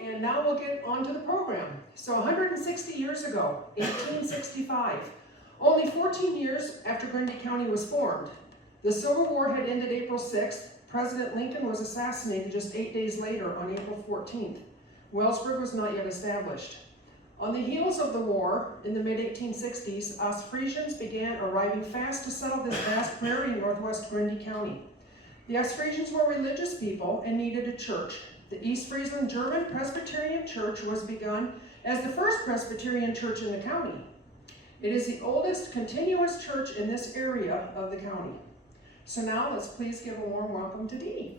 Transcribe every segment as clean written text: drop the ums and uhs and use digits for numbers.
and now we'll get on to the program. So 160 years ago, 1865, only 14 years after Grundy County was formed, the Civil War had ended April 6th. President Lincoln was assassinated just 8 days later on April 14th. Wellsburg was not yet established. On the heels of the war, in the mid-1860s, Ostfriesens began arriving fast to settle this vast prairie in northwest Grundy County. The Ostfriesens were religious people and needed a church. The East Friesland Presbyterian Church was begun as the first Presbyterian church in the county. It is the oldest continuous church in this area of the county. So now let's please give a warm welcome to Dee.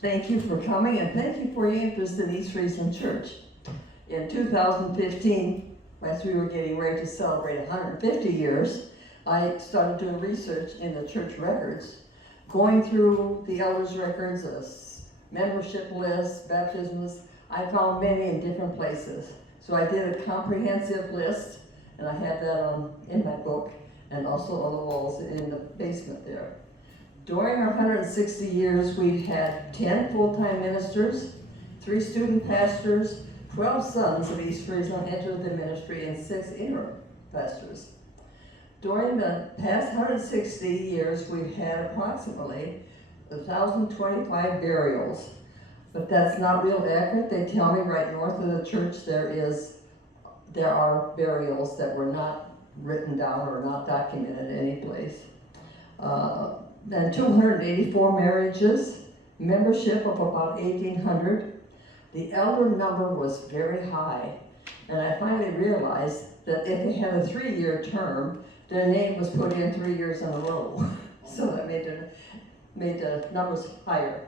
Thank you for coming, and thank you for your interest in East Friesland Church. In 2015, as we were getting ready to celebrate 150 years, I started doing research in the church records, going through the elders' records, membership lists, baptisms. I found many in different places. So I did a comprehensive list, and I have that in my book, and also on the walls in the basement there. During our 160 years, we've had 10 full-time ministers, 3 student pastors, 12 sons of East Friesland entered the ministry, and 6 interim pastors. During the past 160 years, we've had approximately 1,025 burials, but that's not real accurate. They tell me right north of the church there are burials that were not written down or not documented any place. Then 284 marriages, membership of about 1,800. The elder number was very high, and I finally realized that if they had a 3-year term, their name was put in 3 years in a row. So that made the numbers higher.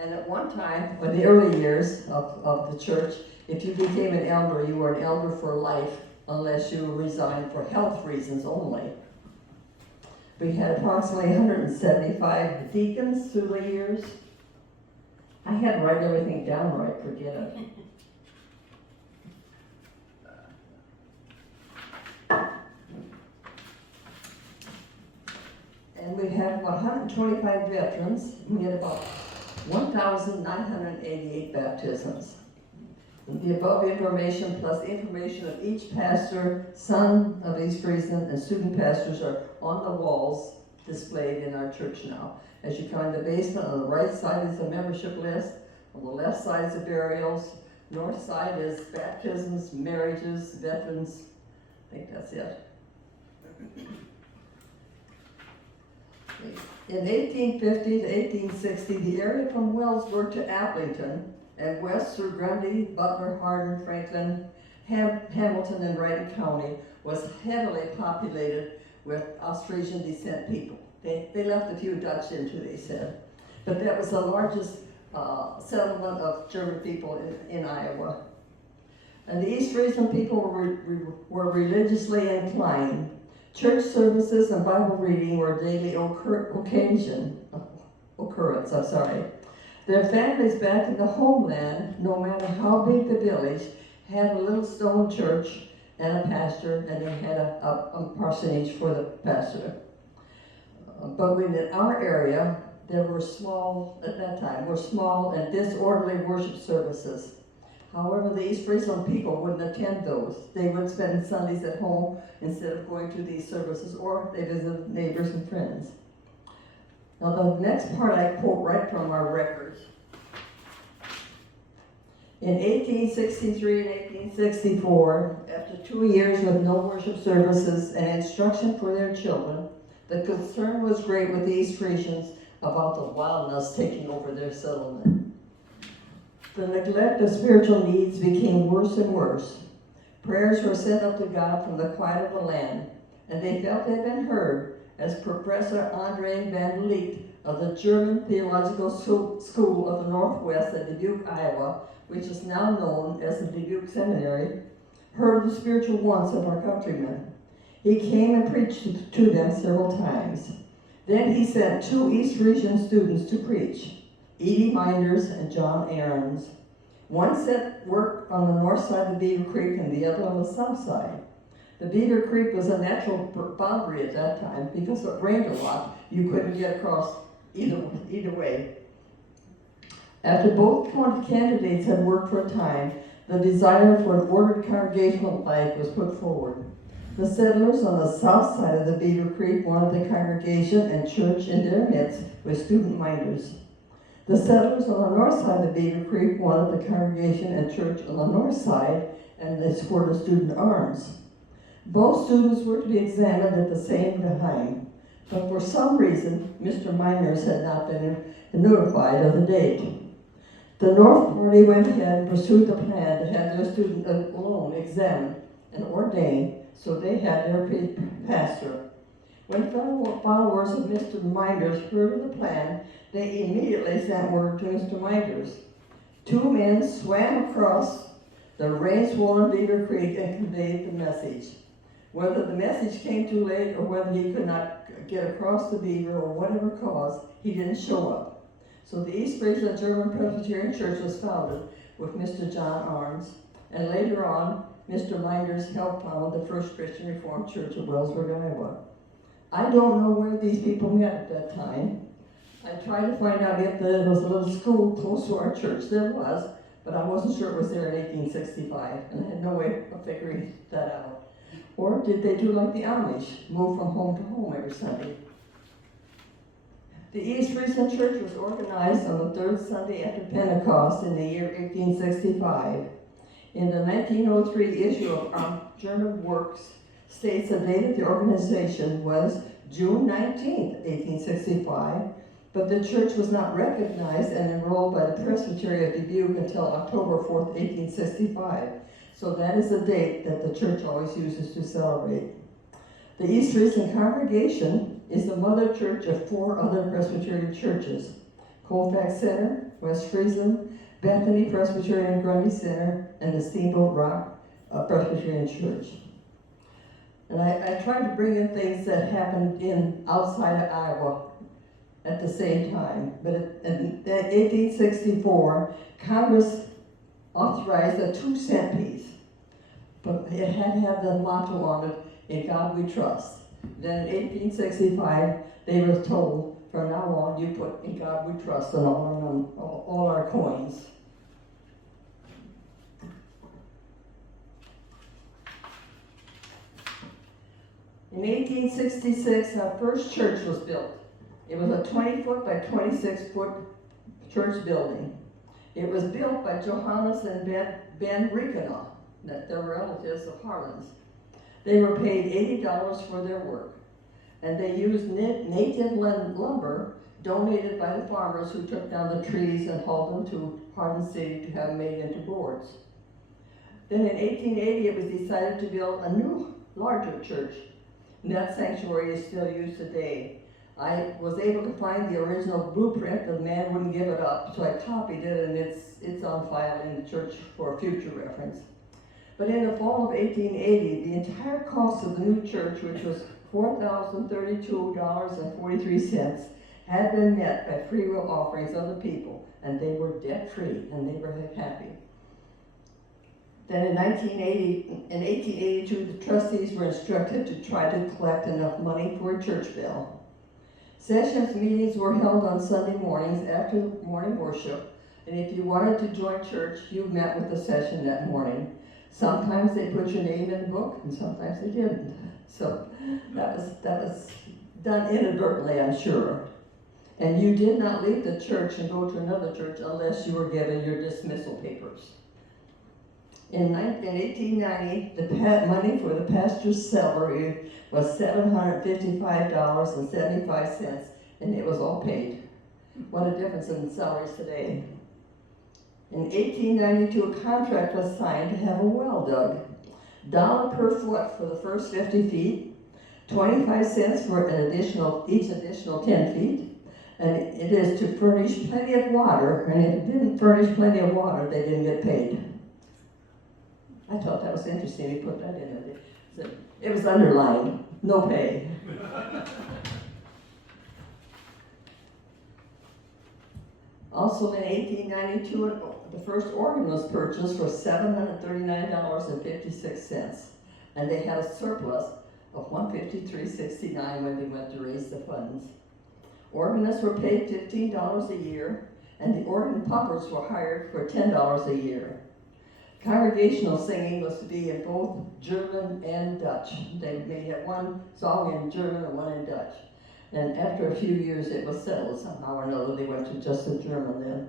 And at one time, in the early years of the church, if you became an elder, you were an elder for life unless you resigned for health reasons only. We had approximately 175 deacons through the years. I had to write everything down or I'd forget it. And we have 125 veterans. We had about 1,988 baptisms. The above information plus information of each pastor, son of East Friesland, and student pastors are on the walls displayed in our church now. As you come in the basement, on the right side is the membership list. On the left side is the burials. North side is baptisms, marriages, veterans. I think that's it. In 1850 to 1860, the area from Wellsburg to Applington and west through Grundy, Butler, Hardin, Franklin, Hamilton, and Wright County was heavily populated with Ostfriesen descent people. They left a few Dutch in too, they said. But that was the largest settlement of German people in Iowa. And the East Friesland people were religiously inclined. Church services and Bible reading were daily occurrence. Their families back in the homeland, no matter how big the village, had a little stone church and a pastor, and they had a parsonage for the pastor. But in our area, there were small and disorderly worship services. However, the East Friesland people wouldn't attend those. They would spend Sundays at home instead of going to these services, or they visited neighbors and friends. Now the next part I quote right from our records. In 1863 and 1864, after 2 years with no worship services and instruction for their children, the concern was great with the East Friesans about the wildness taking over their settlement. The neglect of spiritual needs became worse and worse. Prayers were sent up to God from the quiet of the land, and they felt they'd been heard, as Professor Andre van Vliet of the German Theological School of the Northwest at Dubuque, Iowa, which is now known as the Dubuque Seminary, heard the spiritual wants of our countrymen. He came and preached to them several times. Then he sent 2 East Friesland students to preach, Edie Minders and John Aarons. One set worked on the north side of Beaver Creek and the other on the south side. The Beaver Creek was a natural boundary at that time because it rained a lot, You couldn't get across either way. After both candidates had worked for a time, the desire for an ordered congregational life was put forward. The settlers on the south side of the Beaver Creek wanted the congregation and church in their midst with student minders. The settlers on the north side of the Beaver Creek wanted the congregation and church on the north side, and they supported student arms. Both students were to be examined at the same time, but for some reason, Mr. Miners had not been notified of the date. The North Party went ahead and pursued the plan to have their student alone examined and ordained, so they had their pastor. When followers of Mr. Miners heard of the plan, they immediately sent word to Mr. Miners. 2 men swam across the rain-swollen Beaver Creek and conveyed the message. Whether the message came too late or whether he could not get across the Beaver or whatever cause, he didn't show up. So the East Friesland Presbyterian Church was founded with Mr. John Arns, and later on, Mr. Miners helped found the First Christian Reformed Church of Wellsburg, Iowa. I don't know where these people met at that time. I tried to find out if there was a little school close to our church. There was, but I wasn't sure it was there in 1865, and I had no way of figuring that out. Or did they do like the Amish, move from home to home every Sunday? The East Friesland Church was organized on the 3rd Sunday after Pentecost in the year 1865. In the 1903 issue of our Journal of Works, states the date of the organization was June 19, 1865, but the church was not recognized and enrolled by the Presbytery of Dubuque until October 4, 1865. So that is the date that the church always uses to celebrate. The East Friesland congregation is the mother church of 4 other Presbyterian churches: Colfax Center, West Friesland, Bethany Presbyterian Grundy Center, and the Steamboat Rock Presbyterian Church. And I tried to bring in things that happened outside of Iowa at the same time. But in 1864, Congress authorized a 2-cent piece, but it had to have the motto on it, "In God We Trust." Then in 1865, they were told, from now on, you put "In God We Trust" on all our coins. In 1866, our first church was built. It was a 20-foot by 26-foot church building. It was built by Johannes and Ben Riekenaugh, their relatives of Harlan's. They were paid $80 for their work, and they used native lumber donated by the farmers who took down the trees and hauled them to Hardin City to have made into boards. Then in 1880, it was decided to build a new, larger church, and that sanctuary is still used today. I was able to find the original blueprint. The man wouldn't give it up, so I copied it, and it's on file in the church for future reference. But in the fall of 1880, the entire cost of the new church, which was $4,032.43, had been met by free will offerings of the people, and they were debt-free, and they were happy. Then in 1882, the trustees were instructed to try to collect enough money for a church bell. Sessions meetings were held on Sunday mornings after morning worship, and if you wanted to join church, you met with the session that morning. Sometimes they put your name in the book, and sometimes they didn't. So that was done inadvertently, I'm sure. And you did not leave the church and go to another church unless you were given your dismissal papers. In 1890, the money for the pastor's salary was $755.75, and it was all paid. What a difference in salaries today. In 1892, a contract was signed to have a well dug. $1 per foot for the first 50 feet, 25 cents for each additional 10 feet, and it is to furnish plenty of water, and if it didn't furnish plenty of water, they didn't get paid. I thought that was interesting, he put that in there. It was underlined, no pay. Also in 1892, the first organ was purchased for $739.56, and they had a surplus of $153.69 when they went to raise the funds. Organists were paid $15 a year, and the organ puppers were hired for $10 a year. Congregational singing was to be in both German and Dutch. They may have one song in German and one in Dutch. And after a few years, it was settled somehow or another. They went to just the German then.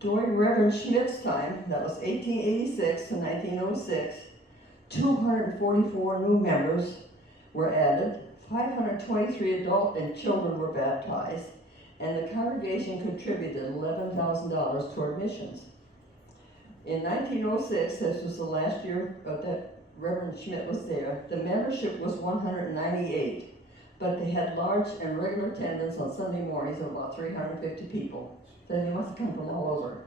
During Reverend Schmidt's time, that was 1886 to 1906, 244 new members were added, 523 adult and children were baptized, and the congregation contributed $11,000 toward missions. In 1906, this was the last year that Reverend Schmidt was there, the membership was 198, but they had large and regular attendance on Sunday mornings of about 350 people. So they must have come from all over.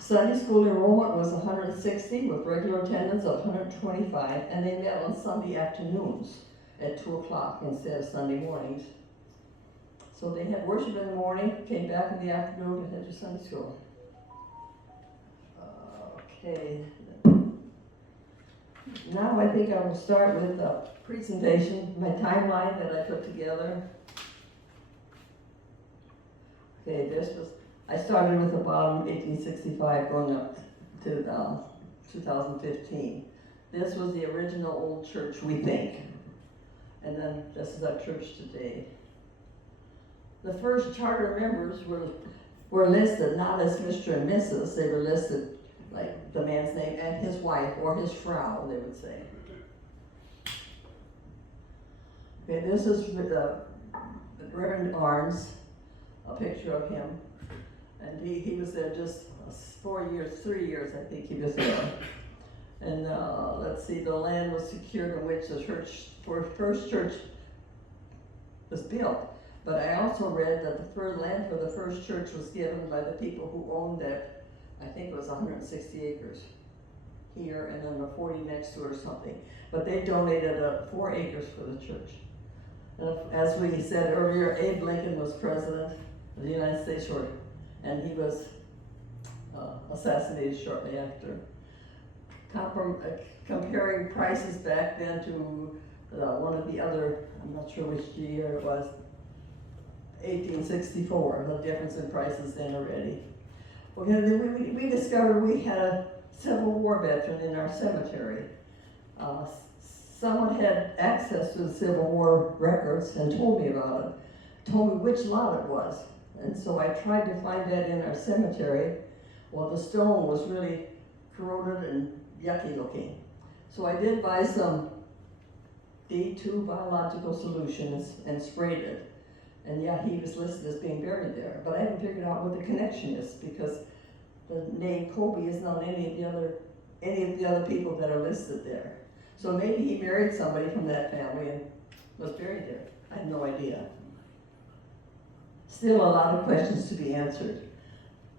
Sunday school enrollment was 160 with regular attendance of 125, and they met on Sunday afternoons at 2 o'clock instead of Sunday mornings. So they had worship in the morning, came back in the afternoon, and had their Sunday school. Okay. Now I think I will start with a presentation, my timeline that I put together. Okay, I started with the bottom, 1865, going up to 2015. This was the original old church, we think. And then this is our church today. The first charter members were listed not as Mr. and Mrs. They were listed like the man's name and his wife, or his Frau, they would say. Okay, this is Reverend Arns, a picture of him. And he was there just 3 years, I think he was there. And let's see, the land was secured in which the first church was built. But I also read that the land for the first church was given by the people who owned that, I think it was 160 acres here, and then the 40 next to it or something. But they donated 4 acres for the church. And as we said earlier, Abe Lincoln was president of the United States, and he was assassinated shortly after. Comparing prices back then to one of the other, I'm not sure which year it was, 1864, the difference in prices then already. We discovered we had a Civil War veteran in our cemetery. Someone had access to the Civil War records and told me about it, told me which lot it was. And so I tried to find that in our cemetery. Well, the stone was really corroded and yucky looking. So I did buy some D2 biological solutions and sprayed it. And yeah, he was listed as being buried there. But I haven't figured out what the connection is, because the name Kobe isn't on any of the other people that are listed there. So maybe he married somebody from that family and was buried there. I have no idea. Still a lot of questions to be answered.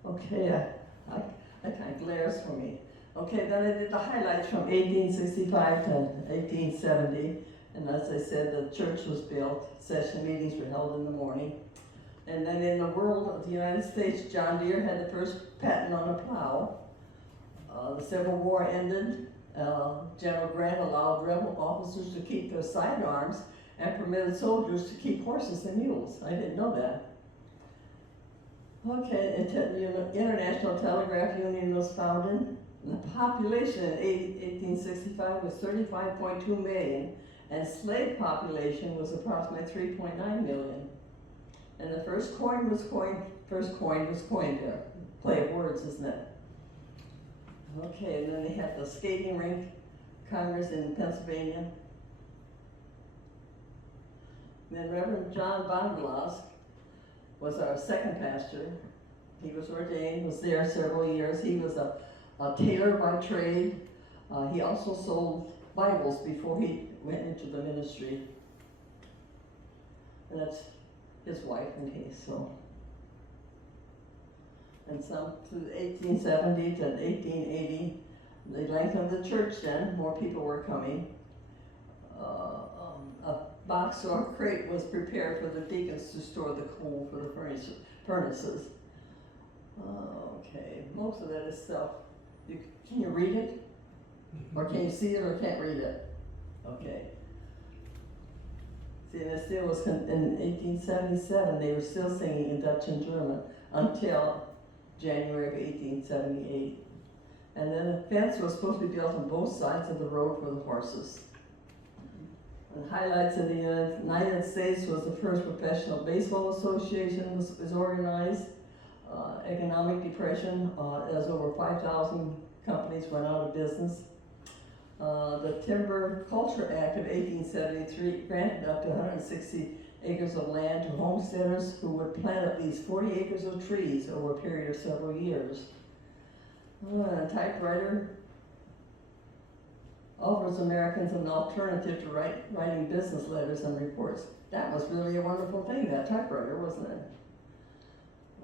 Okay, that kind of glares for me. Okay, then I did the highlights from 1865 to 1870. And as I said, the church was built, session meetings were held in the morning. And then in the world of the United States, John Deere had the first patent on a plow. The Civil War ended. General Grant allowed rebel officers to keep their sidearms and permitted soldiers to keep horses and mules. I didn't know that. Okay, the International Telegraph Union was founded. And the population in 1865 was 35.2 million, and slave population was approximately 3.9 million. And the first coin was coined there. Play of words, isn't it? Okay, and then they had the skating rink, Congress in Pennsylvania. And then Reverend John Bonglass was our second pastor. He was ordained, was there several years. He was a tailor by trade. He also sold Bibles before he went into the ministry. And that's his wife and he, so. And some through 1870 to 1880, they lengthened the church then, more people were coming. A box or crate was prepared for the deacons to store the coal for the furnaces. Okay, most of that is self. Can you read it? Or can you see it or can't read it? Okay. See, and it still was, in 1877, they were still singing in Dutch and German until January of 1878. And then a fence was supposed to be built on both sides of the road for the horses. And highlights in the United States was the first professional baseball association was organized. Economic depression, as over 5,000 companies went out of business. The Timber Culture Act of 1873 granted up to 160 acres of land to homesteaders who would plant at least 40 acres of trees over a period of several years. A typewriter offers Americans an alternative to writing business letters and reports. That was really a wonderful thing, that typewriter, wasn't it?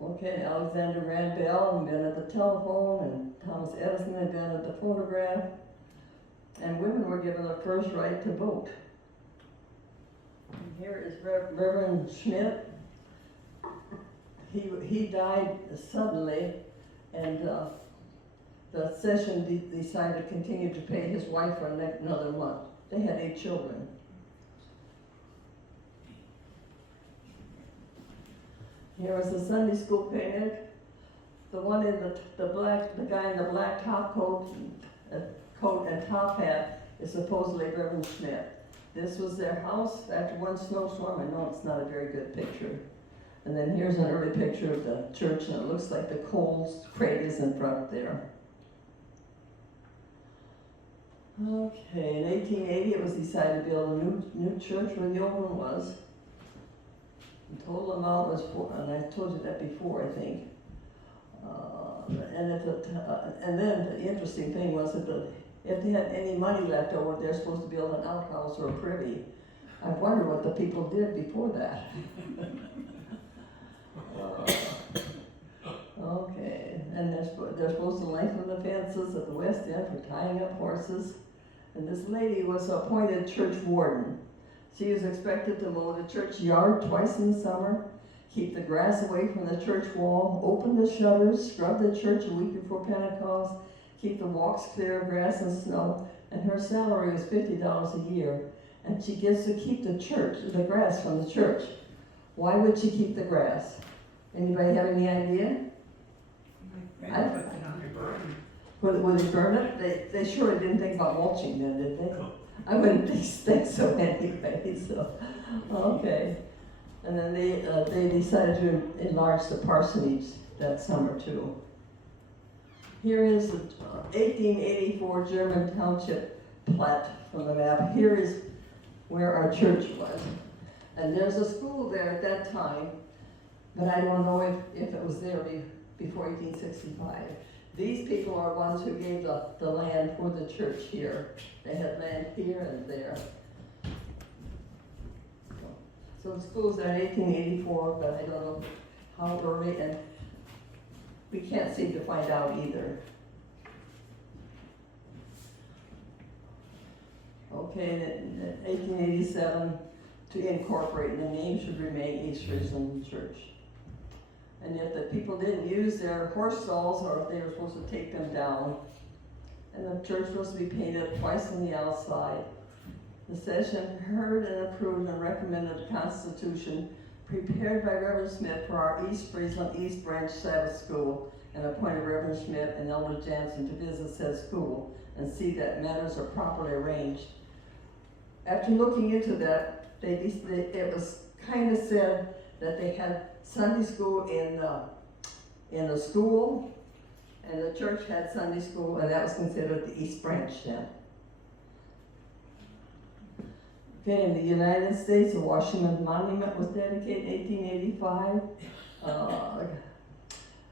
Okay, Alexander Graham Bell invented the telephone, and Thomas Edison invented the phonograph, and women were given the first right to vote. And here is Reverend Schmidt. He died suddenly, and the session decided to continue to pay his wife for another month. They had 8 children. Here was the Sunday school picnic. The one in the guy in the black top coat and top hat is supposedly Reverend Schmidt. This was their house after one snowstorm. I know it's not a very good picture. And then here's an early picture of the church, and it looks like the Coles crate is in front there. Okay, in 1880 it was decided to build a new church where the old one was. The total amount was and I told you that before, I think. And then the interesting thing was that if they had any money left over, they're supposed to build an outhouse or a privy. I wonder what the people did before that. Okay, and they're supposed to lengthen the fences at the west end for tying up horses. And this lady was appointed church warden. She was expected to mow the church yard twice in the summer, keep the grass away from the church wall, open the shutters, scrub the church a week before Pentecost, keep the walks clear of grass and snow, and her salary was $50 a year. And she gets to keep the grass from the church. Why would she keep the grass? Anybody have any idea? Would they burn it? They surely didn't think about mulching then, did they? I wouldn't think so anyway, so, okay. And then they decided to enlarge the parsonage that summer too. Here is the 1884 German township plat from the map. Here is where our church was. And there's a school there at that time, but I don't know if it was there before 1865. These people are ones who gave the land for the church here. They had land here and there. So the school's at 1884, but I don't know how early, and we can't seem to find out either. Okay, in 1887, to incorporate, the name should remain East Friesland Church. And if the people didn't use their horse stalls, or they were supposed to take them down, and the church was to be painted twice on the outside. The session heard and approved and recommended a constitution prepared by Reverend Smith for our East Friesland East Branch Sabbath School, and appointed Reverend Schmidt and Elder Jansen to visit said school and see that matters are properly arranged. After looking into that, it was kind of said that they had Sunday school in the school, and the church had Sunday school, and that was considered the East Branch then. Okay, in the United States, the Washington Monument was dedicated in 1885.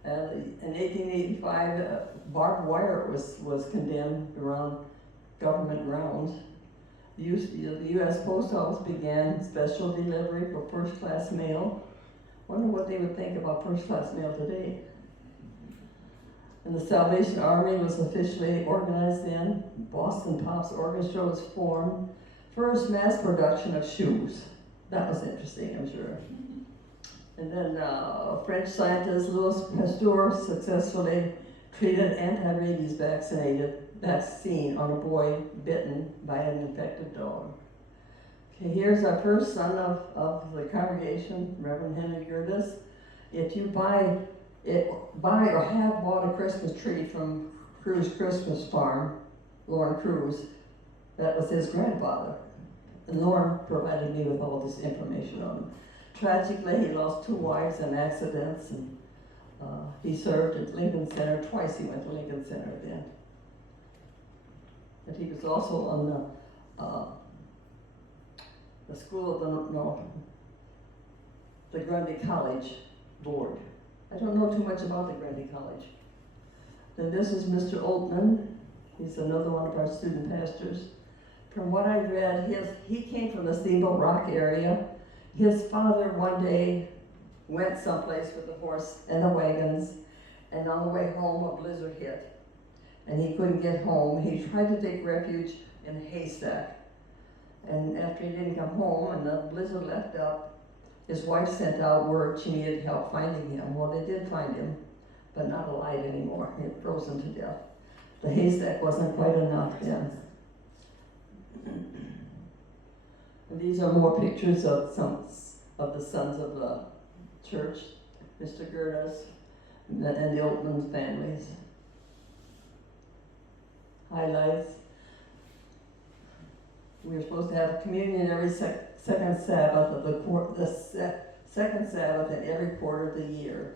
In 1885, barbed wire was condemned around government grounds. The U.S. Post Office began special delivery for first-class mail. Wonder what they would think about first-class mail today. And the Salvation Army was officially organized then. Boston Pops Orchestra was formed. First mass production of shoes. That was interesting, I'm sure. And then French scientist Louis Pasteur successfully treated anti-rabies vaccine on a boy bitten by an infected dog. Okay, here's our first son of the congregation, Reverend Henry Gerdes. If you buy or have bought a Christmas tree from Cruz Christmas Farm, Lauren Cruz, that was his grandfather. And Lauren provided me with all this information on him. Tragically, he lost 2 wives in accidents, and he served at Lincoln Center. Twice he went to Lincoln Center then. But he was also on the school of the Grundy College board. I don't know too much about the Grundy College. Then this is Mr. Altman. He's another one of our student pastors. From what I read, he came from the Steamboat Rock area. His father one day went someplace with the horse and the wagons, and on the way home a blizzard hit. And he couldn't get home. He tried to take refuge in a haystack. And after he didn't come home and the blizzard left up, his wife sent out word she needed help finding him. Well, they did find him, but not alive anymore. He had frozen to death. The haystack wasn't quite enough then. And these are more pictures of some of the sons of the church, Mr. Gerdes and the Altman families. Highlights. We were supposed to have communion every second Sabbath of the second Sabbath in every quarter of the year.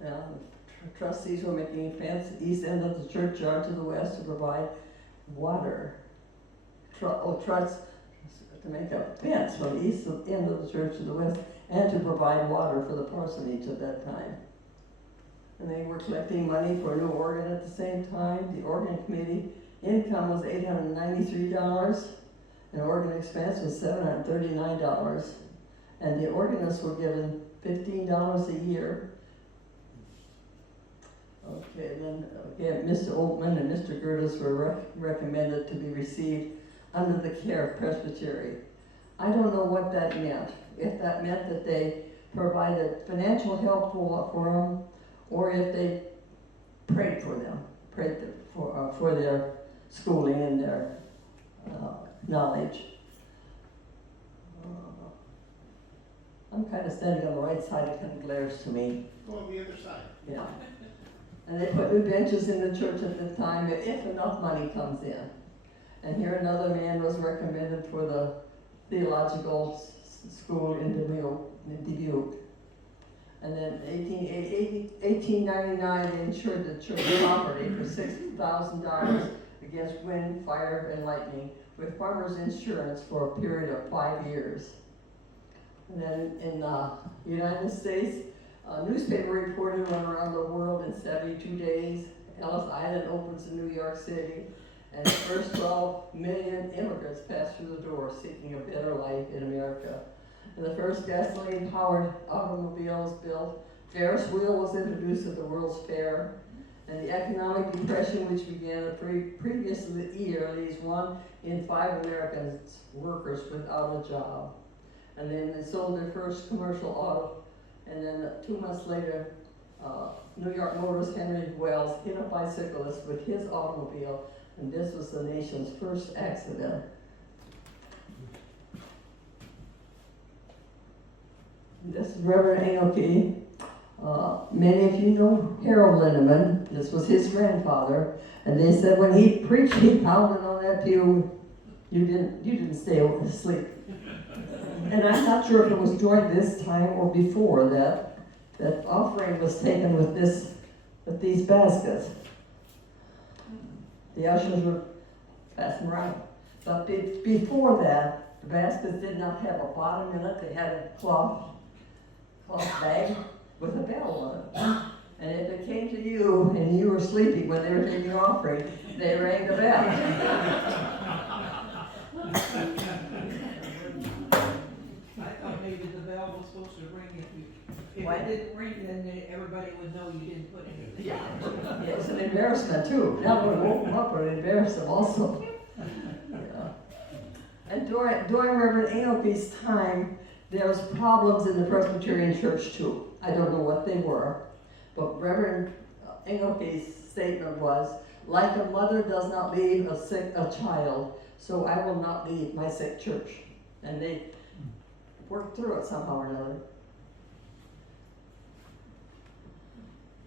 The trustees were making a fence east end of the churchyard to the west to provide water. Trusts to make a fence from the east end of the church to the west, and to provide water for the parsonage at that time. And they were collecting money for a new organ at the same time. The organ committee income was $893, and organ expense was $739. And the organists were given $15 a year. Okay, then again, Mr. Altman and Mr. Gerdes were recommended to be received under the care of Presbytery. I don't know what that meant. If that meant that they provided financial help for them, or if they prayed for them, for their schooling and their knowledge. I'm kind of standing on the right side, it kind of glares to me. Go on the other side. Yeah. And they put new benches in the church at the time if enough money comes in. And here another man was recommended for the theological school in Dubuque. And then in 1899, they insured the church property for $60,000 against wind, fire, and lightning with farmers insurance for a period of 5 years. And then in the United States, a newspaper reporter went around the world in 72 days. Ellis Island opens in New York City, and the first 12 million immigrants passed through the door seeking a better life in America. And the first gasoline-powered automobile was built. Ferris wheel was introduced at the World's Fair. And the economic depression, which began the previous year, leaves 1 in 5 American workers without a job. And then they sold their first commercial auto. And then 2 months later, New York motorist Henry Wells hit a bicyclist with his automobile, and this was the nation's first accident. This is Reverend Aoki. Many of you know Harold Lindeman. This was his grandfather, and they said when he preached, he pounded on that pew. You didn't stay asleep. And I'm not sure if it was during this time or before that offering was taken with these baskets. The ushers would pass them around. But before that, the baskets did not have a bottom in it. They had a cloth bag with a bell on it. And if it came to you and you were sleeping when they were taking offering, they rang the bell. I thought maybe the bell was supposed to ring if What? it didn't ring, then everybody would know you didn't put anything. Yeah, it was an embarrassment too. Not only woke them up, but it embarrassed them also. Yeah. And during Reverend Aoki's time, there was problems in the Presbyterian Church too. I don't know what they were, but Reverend Aoki's statement was, Like a mother does not leave a child, so I will not leave my sick church. And they worked through it somehow or another.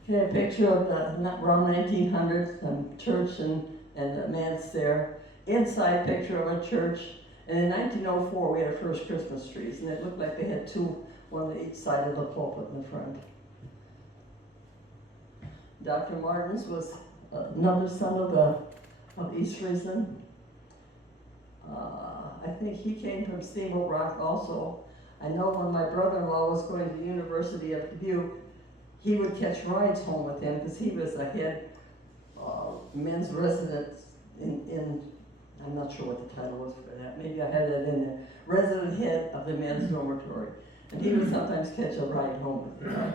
Okay, a picture of the around 1900s church and the manse there. Inside picture of a church. And in 1904 we had our first Christmas trees, and it looked like they had two, one on each side of the pulpit in the front. Dr. Martins was another son of East Friesland. I think he came from Steamboat Rock also. I know when my brother-in-law was going to the University of Dubuque, he would catch rides home with him because he was a head men's resident in I'm not sure what the title was for that. Maybe I had that in there. Resident head of the men's dormitory. And he would sometimes catch a ride home with him.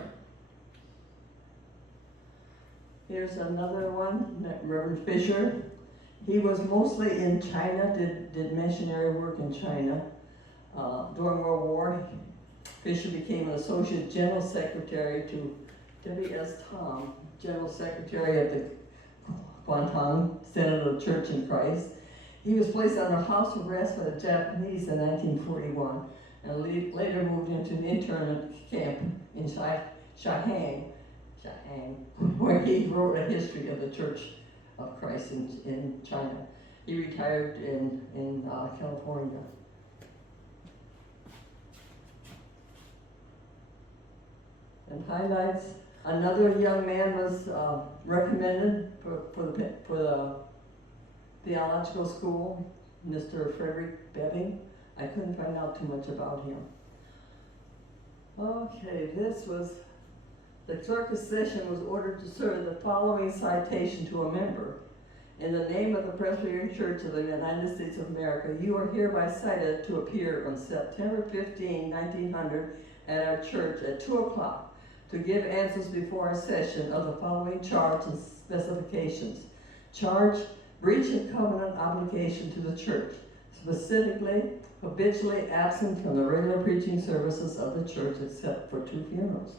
Here's another one, Reverend Fisher. He was mostly in China, did missionary work in China. During World War, Fisher became an Associate General Secretary to W.S. Tom, General Secretary of the Guangdong Synod of the Church in Christ. He was placed under house arrest by the Japanese in 1941 and later moved into an internment camp in Shahang, where he wrote a history of the Church of Christ in China. He retired in California. And highlights, another young man was recommended for the theological school, Mr. Frederick Bebbing. I couldn't find out too much about him. Okay, the clerk of session was ordered to serve the following citation to a member. In the name of the Presbyterian Church of the United States of America, you are hereby cited to appear on September 15, 1900 at our church at 2 o'clock to give answers before our session of the following charge and specifications. Charge, breach of covenant obligation to the church, specifically habitually absent from the regular preaching services of the church except for 2 funerals.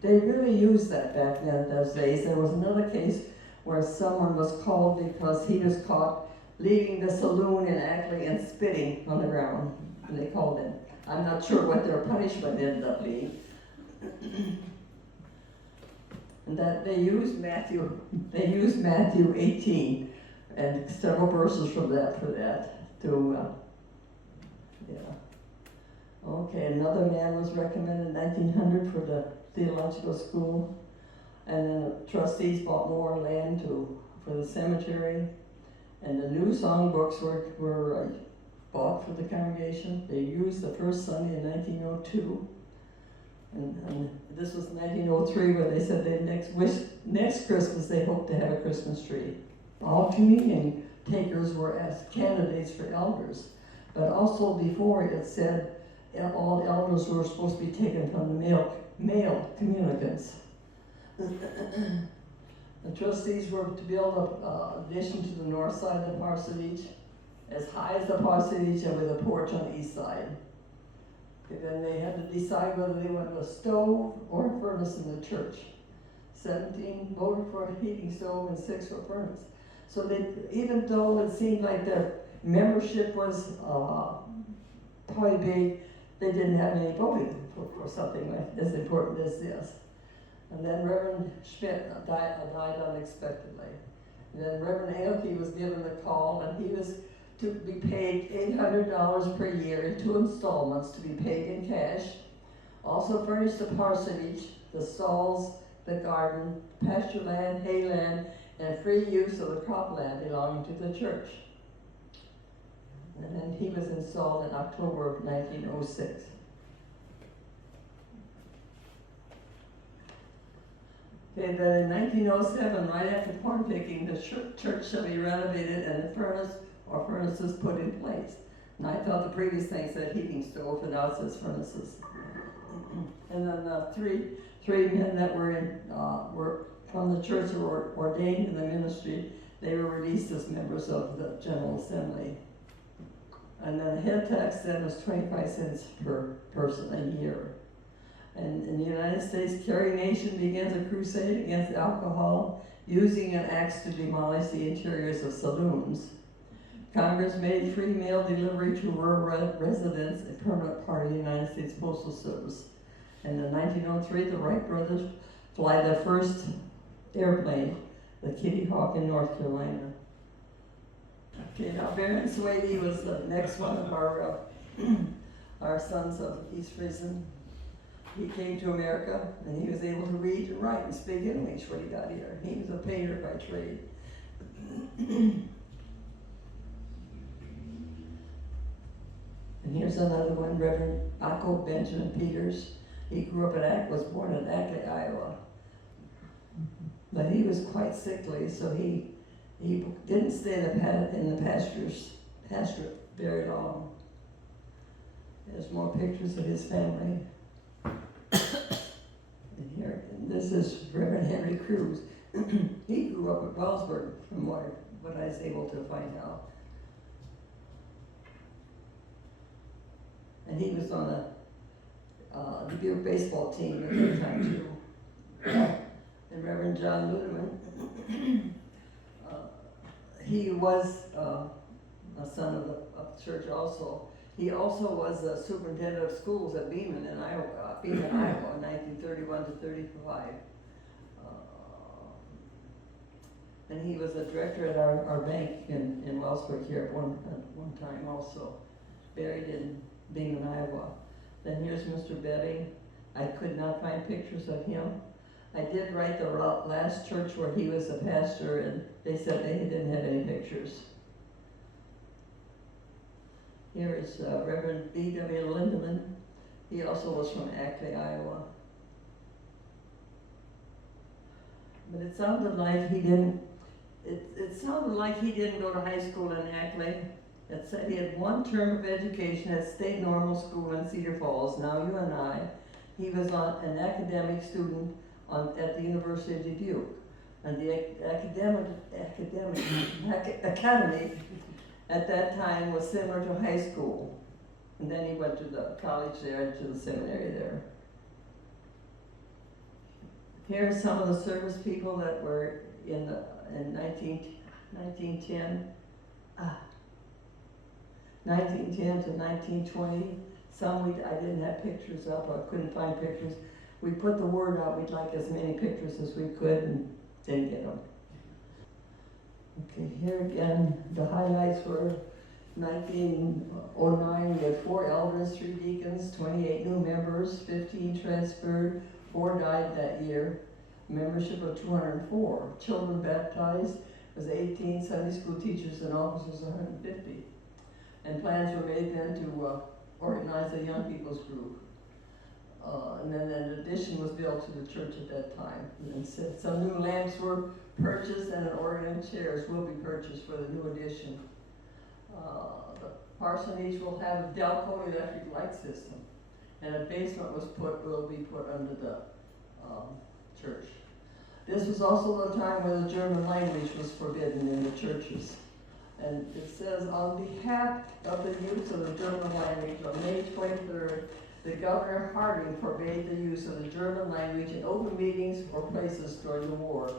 They really used that back then in those days. There was another case where someone was called because he was caught leaving the saloon inaccurately and spitting on the ground, and they called him. I'm not sure what their punishment ended up being. And that they used Matthew 18 and several verses from that for that to Okay, another man was recommended in 1900 for the theological school, and then the trustees bought more land for the cemetery, and the new songbooks were bought for the congregation. They used the first Sunday in 1902, and this was 1903 where they said next Christmas they hoped to have a Christmas tree. All communion takers were as candidates for elders, but also before it said all elders were supposed to be taken from the male communicants. The trustees were to build an addition to the north side of the parsonage, as high as the parsonage and with a porch on the east side. And then they had to decide whether they wanted a stove or a furnace in the church. 17 voted for a heating stove and 6 for a furnace. So they, even though it seemed like their membership was probably big, they didn't have any voting for something like as important as this. And then Reverend Schmidt died unexpectedly. And then Reverend Aoki was given the call, and he was to be paid $800 per year in 2 installments to be paid in cash. Also furnished the parsonage, the stalls, the garden, pasture land, hay land, and free use of the cropland belonging to the church. And then he was installed in October of 1906. Okay, then in 1907, right after corn picking, the church shall be renovated and a furnace or furnaces put in place. And I thought the previous thing said heating stove, and now it says furnaces. And then the three men that were from the church who were ordained in the ministry, they were released as members of the General Assembly. And then the head tax then was 25 cents per person a year. And in the United States, Carrie Nation begins a crusade against alcohol using an axe to demolish the interiors of saloons. Congress made free mail delivery to rural residents a permanent part of the United States Postal Service. And in 1903, the Wright brothers fly their first airplane, the Kitty Hawk in North Carolina. Okay, now Baron Swady was the next one of our sons of East Friesland. He came to America and he was able to read and write and speak English when he got here. He was a painter by trade. And here's another one, Reverend Akko Benjamin Peters. He grew up was born in Ackley, Iowa. But he was quite sickly, so he didn't stay in the pasture very long. There's more pictures of his family. And here, and this is Reverend Henry Cruz. He grew up at Wellsburg, from what I was able to find out. And he was on the Dubuque baseball team at that time too. And Reverend John Ludeman, he was a son of the church also. He also was a superintendent of schools at Beeman, Iowa, in 1931 to 35. And he was a director at our bank in Wellsburg here at one time also, buried in Beeman, Iowa. Then here's Mr. Bedding. I could not find pictures of him. I did write the last church where he was a pastor, and they said they didn't have any pictures. Here is Reverend B.W. Lindeman. He also was from Ackley, Iowa. But it sounded like he didn't go to high school in Ackley. It said he had one term of education at State Normal School in Cedar Falls, now UNI. He was an academic student at the University of Dubuque. And the academy at that time was similar to high school. And then he went to the college there, to the seminary there. Here are some of the service people that were in 1910. 1910 to 1920. Some I didn't have pictures of, I couldn't find pictures. We put the word out, we'd like as many pictures as we could, and didn't get them. Okay, here again, the highlights were 1909, we had 4 elders, 3 deacons, 28 new members, 15 transferred, 4 died that year. Membership of 204. Children baptized was 18, Sunday school teachers and officers 150. And plans were made then to organize a young people's group. And then an addition was built to the church at that time. And some new lamps were purchased, and an organ and chairs will be purchased for the new addition. The parsonage will have a Delco electric light system, and a basement will be put under the church. This was also the time when the German language was forbidden in the churches. And it says, on behalf of the use of the German language, on May 23rd, the Governor Harding forbade the use of the German language in open meetings or places during the war.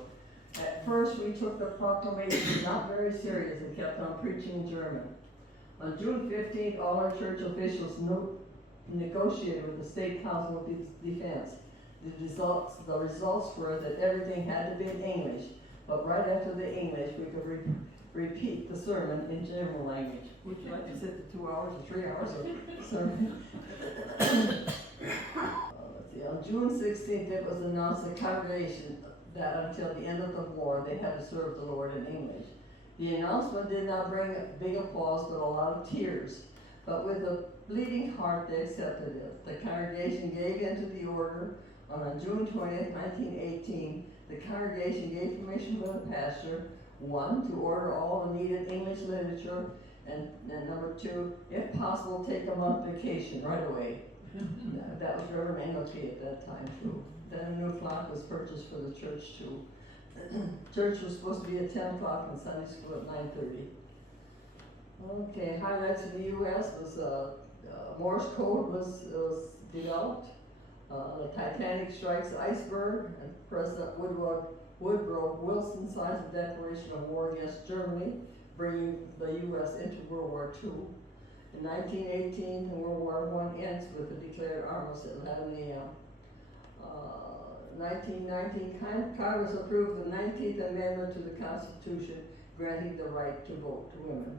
At first, we took the proclamation not very serious and kept on preaching German. On June 15th, all our church officials negotiated with the State Council of Defense. The results were that everything had to be in English, but right after the English, we could repeat the sermon in German language. Would you like to sit for 2 hours or 3 hours of sermon? Let's see, on June 16th, it was announced the congregation that until the end of the war, they had to serve the Lord in English. The announcement did not bring big applause, but a lot of tears. But with a bleeding heart, they accepted it. The congregation gave in to the order. On June 20th, 1918, the congregation gave permission for the pastor, 1, to order all the needed English literature, and number 2, if possible, take a month vacation right away. That was Reverend Engelke at that time too. Then a new clock was purchased for the church too. Church was supposed to be at 10 o'clock and Sunday school at 9:30. Okay, highlights in the U.S. was Morse code was developed. The Titanic strikes the iceberg, and President Woodrow Woodrow Wilson signs the Declaration of War against Germany, bringing the U.S. into World War II. In 1918, World War I ends with the declared armistice at 11 a.m. 1919, Congress approved the 19th Amendment to the Constitution, granting the right to vote to women.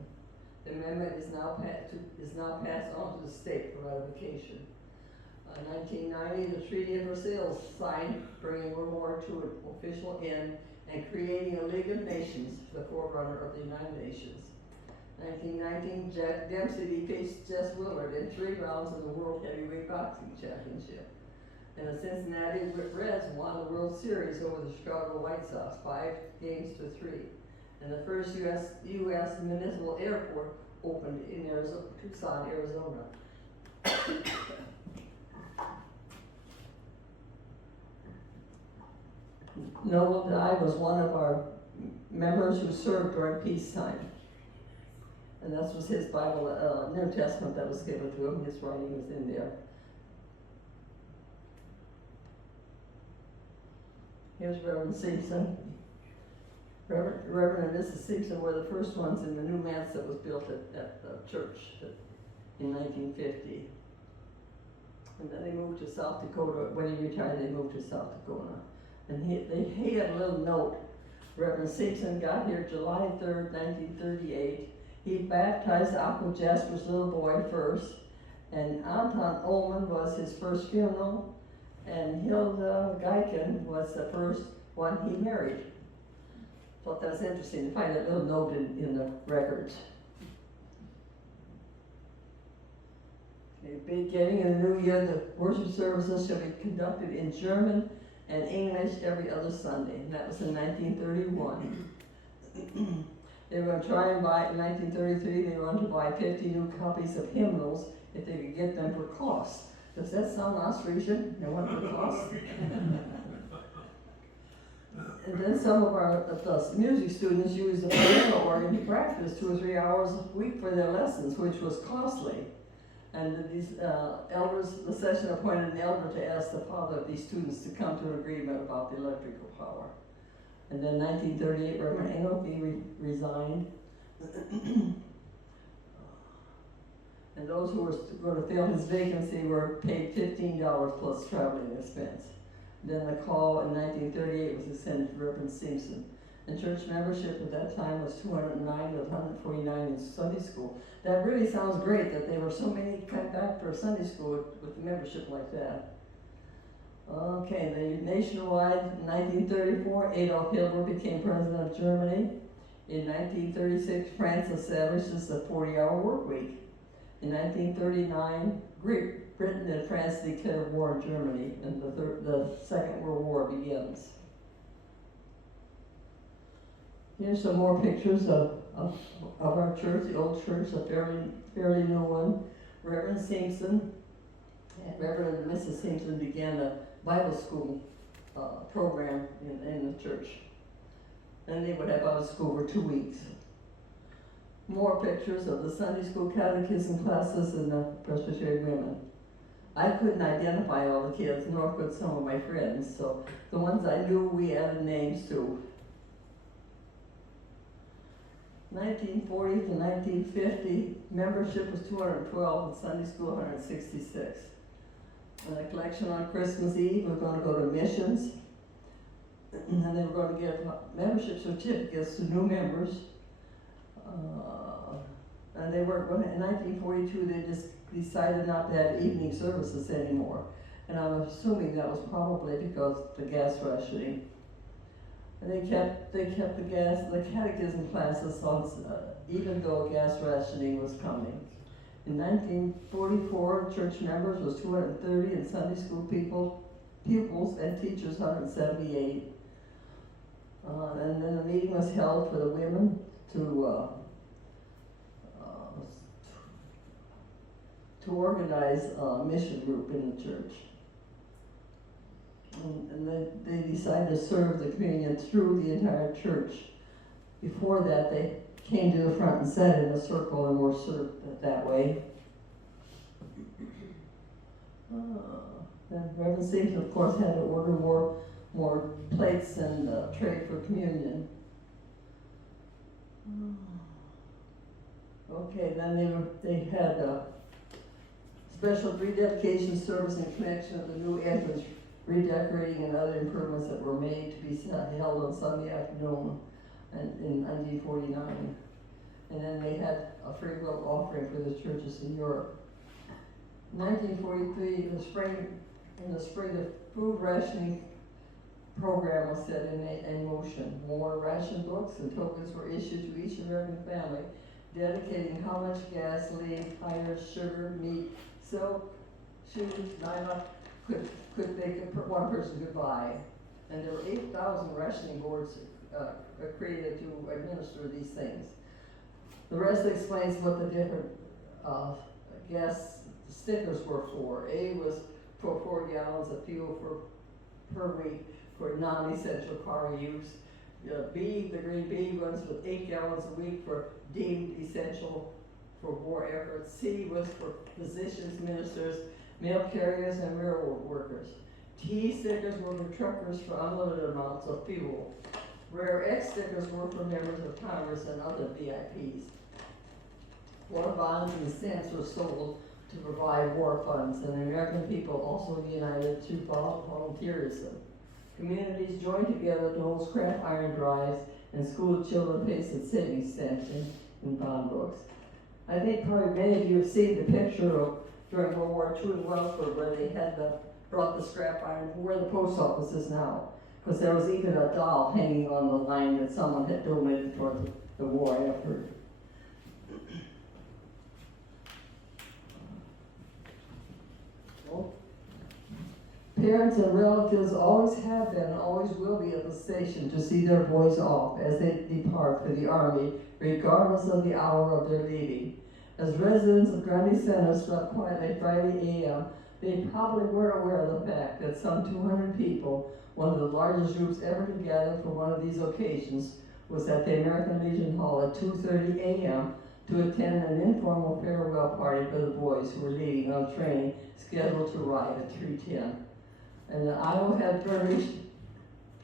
The amendment is now passed on to the state for ratification. 1990, the Treaty of Versailles signed, bringing World War II to an official end and creating a League of Nations, the forerunner of the United Nations. 1919, Jack Dempsey defeats Jess Willard in 3 rounds of the World Heavyweight Boxing Championship. And the Cincinnati Reds won the World Series over the Chicago White Sox 5-3. And the first U.S. municipal airport opened in Tucson, Arizona. Noble Dye was one of our members who served during peacetime. And this was his Bible, New Testament that was given to him. His writing was in there. Here's Reverend Simpson. Reverend and Mrs. Simpson were the first ones in the new manse that was built at the church in 1950. And then they moved to South Dakota. When he retired, they moved to South Dakota. And he had a little note. Reverend Simpson got here July 3rd, 1938. He baptized Uncle Jasper's little boy first, and Anton Ullman was his first funeral, and Hilda Geiken was the first one he married. Thought that was interesting to find that little note in the records. Okay, beginning in the new year, the worship services shall be conducted in German and English every other Sunday, and that was in 1931. They were going to try and buy, in 1933, they wanted to buy 50 new copies of hymnals if they could get them for cost. Does that sound Ostfriesen? They want for cost? And then some of the music students used the piano organ to practice 2 or 3 hours a week for their lessons, which was costly. And these elders, the session appointed an elder to ask the father of these students to come to an agreement about the electrical power. And then 1938, Reverend Engelke resigned. And those who were going to fill his vacancy were paid $15 plus traveling expense. Then the call in 1938 was extended to Reverend Simpson. And church membership at that time was 209 to 149 in Sunday school. That really sounds great that there were so many cut back for Sunday school with membership like that. Okay, the nationwide, in 1934, Adolf Hitler became president of Germany. In 1936, France establishes the 40-hour work week. In 1939, Great Britain and France declared war on Germany, and the Second World War begins. Here's some more pictures of our church, the old church, a fairly new one. Reverend Simpson, Reverend and Mrs. Simpson began a Bible school program in the church. And they would have Bible school for 2 weeks. More pictures of the Sunday school catechism classes and the Presbyterian women. I couldn't identify all the kids, nor could some of my friends, so the ones I knew we added names to. 1940 to 1950, membership was 212, and Sunday school 166. And a collection on Christmas Eve, we're going to go to missions, and they were going to give membership certificates to new members. And they weren't going to, in 1942, they just decided not to have evening services anymore. And I'm assuming that was probably because of the gas rationing. And they kept the catechism classes on, even though gas rationing was coming. In 1944, church members was 230, and Sunday school pupils and teachers 178. And then a meeting was held for the women to organize a mission group in the church. And they decided to serve the communion through the entire church. Before that, they came to the front and sat in a circle and were served that way. And Reverend Simpson, of course, had to order more more plates and tray for communion. Okay, then they had a special rededication service in connection with the new entrance, redecorating and other improvements that were made to be held on Sunday afternoon in 1949. And then they had a free will offering for the churches in Europe. In 1943, in the spring, the food rationing program was set in motion. More ration books and tokens were issued to each American family, dedicating how much gasoline, tires, sugar, meat, silk, shoes, nylon one person could buy. And there were 8,000 rationing boards created to administer these things. The rest explains what the different gas stickers were for. A was for 4 gallons of fuel per week for non-essential car use. B, the green B ones with 8 gallons a week for deemed essential for war efforts. C was for physicians, ministers, mail carriers, and railroad workers. T stickers were for truckers for unlimited amounts of fuel. Rare X stickers were for members of Congress and other VIPs. War bonds and stamps were sold to provide war funds, and the American people also united through volunteerism. Communities joined together to hold scrap iron drives, and school children pasted savings stamps in bond books. I think probably many of you have seen the picture of during World War II in Wellsburg where they had brought the scrap iron where the post office is now, because there was even a doll hanging on the line that someone had donated for the war effort. Parents and relatives always have been and always will be at the station to see their boys off as they depart for the Army, regardless of the hour of their leaving. As residents of Grundy Center slept quietly Friday a.m., they probably weren't aware of the fact that some 200 people, one of the largest groups ever to gather for one of these occasions, was at the American Legion Hall at 2:30 a.m. to attend an informal farewell party for the boys who were leaving on training scheduled to arrive at 3:10. And Iowa had furnished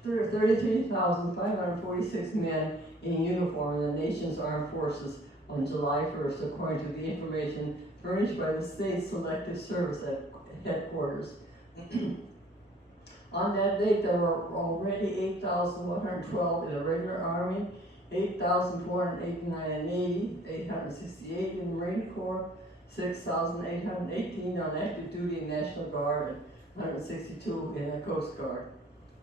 33,546 men in uniform in the nation's armed forces on July 1st, according to the information furnished by the state selective service at headquarters. On that date, there were already 8,112 in the regular Army, 8,489 in Navy, 868 in the Marine Corps, 6,818 on active duty in National Guard, and 162 in the Coast Guard.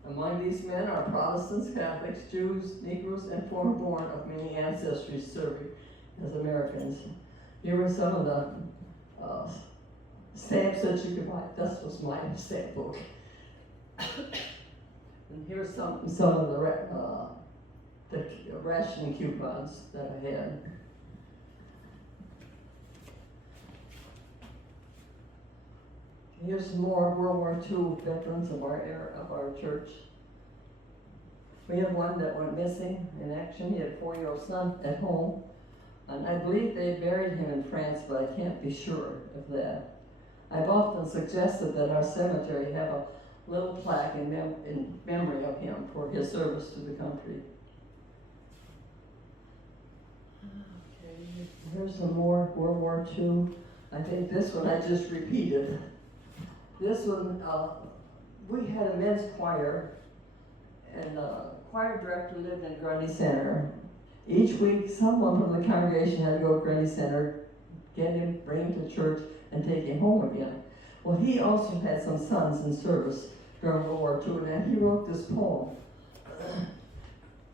Among these men are Protestants, Catholics, Jews, Negroes, and foreign-born of many ancestries serving as Americans. Here were some of the stamps that you could buy. This was my stamp book. And here's some of the rationing coupons that I had. Here's some more World War II veterans of our church. We have one that went missing in action. He had a 4-year-old son at home, and I believe they buried him in France, but I can't be sure of that. I've often suggested that our cemetery have a little plaque in memory of him for his service to the country. Okay, here's some more World War II. I think this one I just repeated. This one, we had a men's choir, and the choir director lived in Grundy Center. Each week, someone from the congregation had to go to Grundy Center, get him, bring him to church, and take him home again. Well, he also had some sons in service during World War II, and he wrote this poem.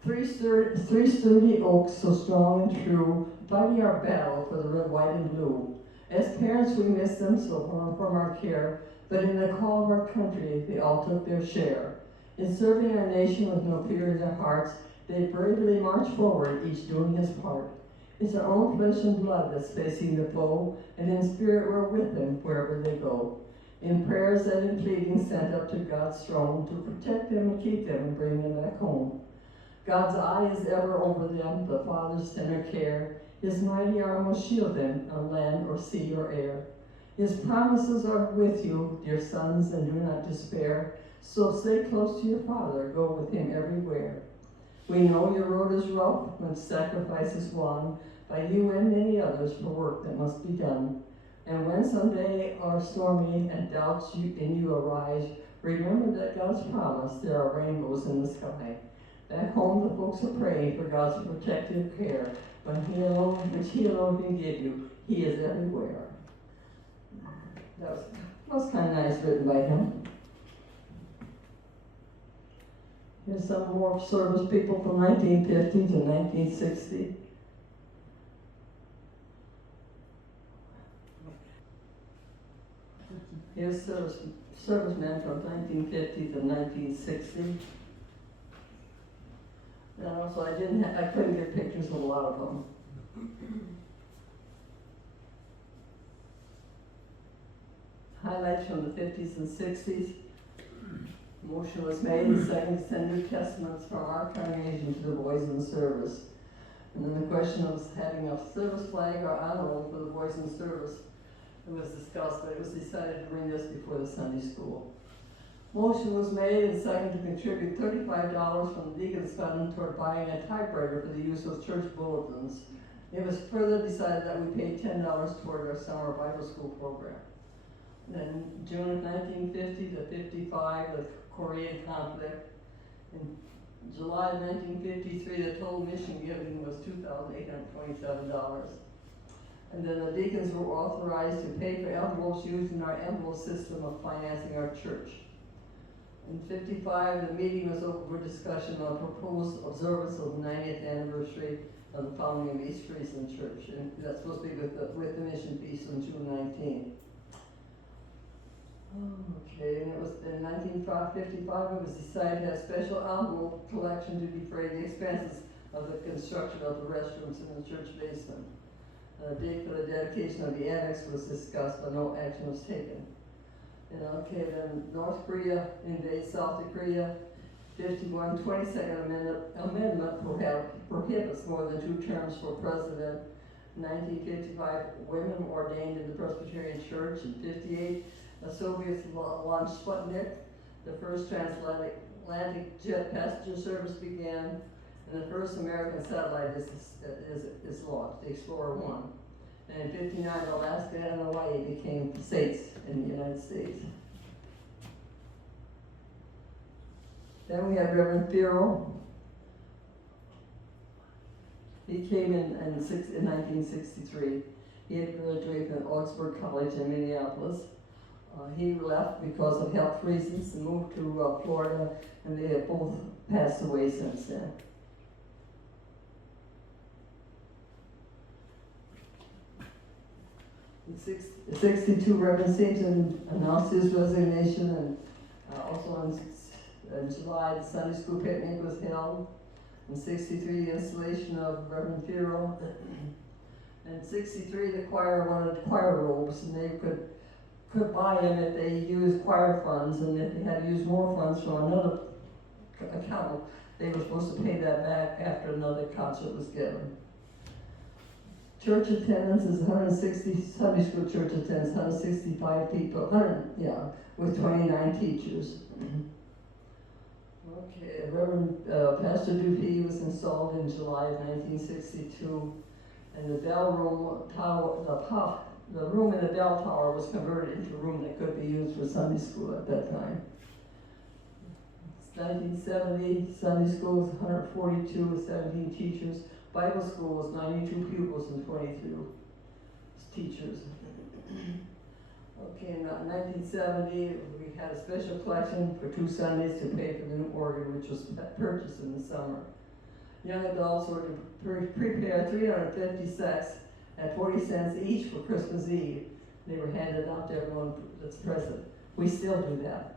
Three sturdy oaks, so strong and true, fighting our battle for the red, white, and blue. As parents, we miss them so far from our care, but in the call of our country, they all took their share. In serving our nation with no fear in their hearts, they bravely march forward, each doing his part. It's our own flesh and blood that's facing the foe, and in spirit we're with them wherever they go. In prayers and in pleadings sent up to God's throne to protect them and keep them and bring them back home. God's eye is ever over them, the Father's tender care. His mighty arm will shield them on land or sea or air. His promises are with you, dear sons, and do not despair. So stay close to your Father, go with Him everywhere. We know your road is rough when sacrifice is won by you and many others for work that must be done. And when someday are stormy and doubts in you arise, remember that God's promise, there are rainbows in the sky. Back home, the folks are praying for God's protective care. When which He alone can give you, He is everywhere. That was kind of nice, written by him. Here's some more service people from 1950 to 1960. Here's servicemen from 1950 to 1960. And also, I couldn't get pictures of a lot of them. Highlights from the 50s and 60s. Motion was made and seconded to send New Testaments from our congregation to the boys in service. And then the question was having a service flag or honor roll for the boys in service. It was discussed, but it was decided to bring this before the Sunday school. Motion was made and seconded to contribute $35 from the Deacon's Fund toward buying a typewriter for the use of church bulletins. It was further decided that we paid $10 toward our summer Bible school program. Then June of 1950 to 55, the Korean conflict. In July of 1953, the total mission giving was $2,827. And then the deacons were authorized to pay for envelopes used in our envelope system of financing our church. In 55, the meeting was open for discussion on proposed observance of the 90th anniversary of the founding of East Friesland Church. And that's supposed to be with the mission piece on June 19th. Okay, and it was in 1955 it was decided to have special envelope collection to defray the expenses of the construction of the restrooms in the church basement. The date for the dedication of the annex was discussed, but no action was taken. And okay, then North Korea invades South Korea. 51, 22nd Amendment prohibits more than 2 terms for president. 1955, women were ordained in the Presbyterian Church. In 58, the Soviets launched Sputnik. The first transatlantic jet passenger service began, and the first American satellite is launched, the Explorer 1. And in 59, Alaska and Hawaii became states in the United States. Then we had Reverend Firo. He came in 1963. He had graduated from Wellsburg College in Minneapolis. He left because of health reasons and moved to Florida, and they have both passed away since then. In 62, Reverend Simpson announced his resignation, and also in July, the Sunday school picnic was held. In 63, the installation of Reverend Firo. In 63, the choir wanted choir robes, and they could buy them if they used choir funds, and if they had to use more funds from another account, they were supposed to pay that back after another concert was given. Church attendance is 160, Sunday school church attendance, 165 people, with 29 teachers. Okay, Reverend Pastor Dupuy was installed in July of 1962, and the bell room tower, the room in the bell tower was converted into a room that could be used for Sunday school at that time. 1970, Sunday school was 142 with 17 teachers. Bible school was 92 pupils and 22 teachers. Okay, in 1970, we had a special collection for 2 Sundays to pay for the new organ, which was purchased in the summer. Young adults were to prepare 350 sets at 40 cents each for Christmas Eve. They were handed out to everyone that's present. We still do that.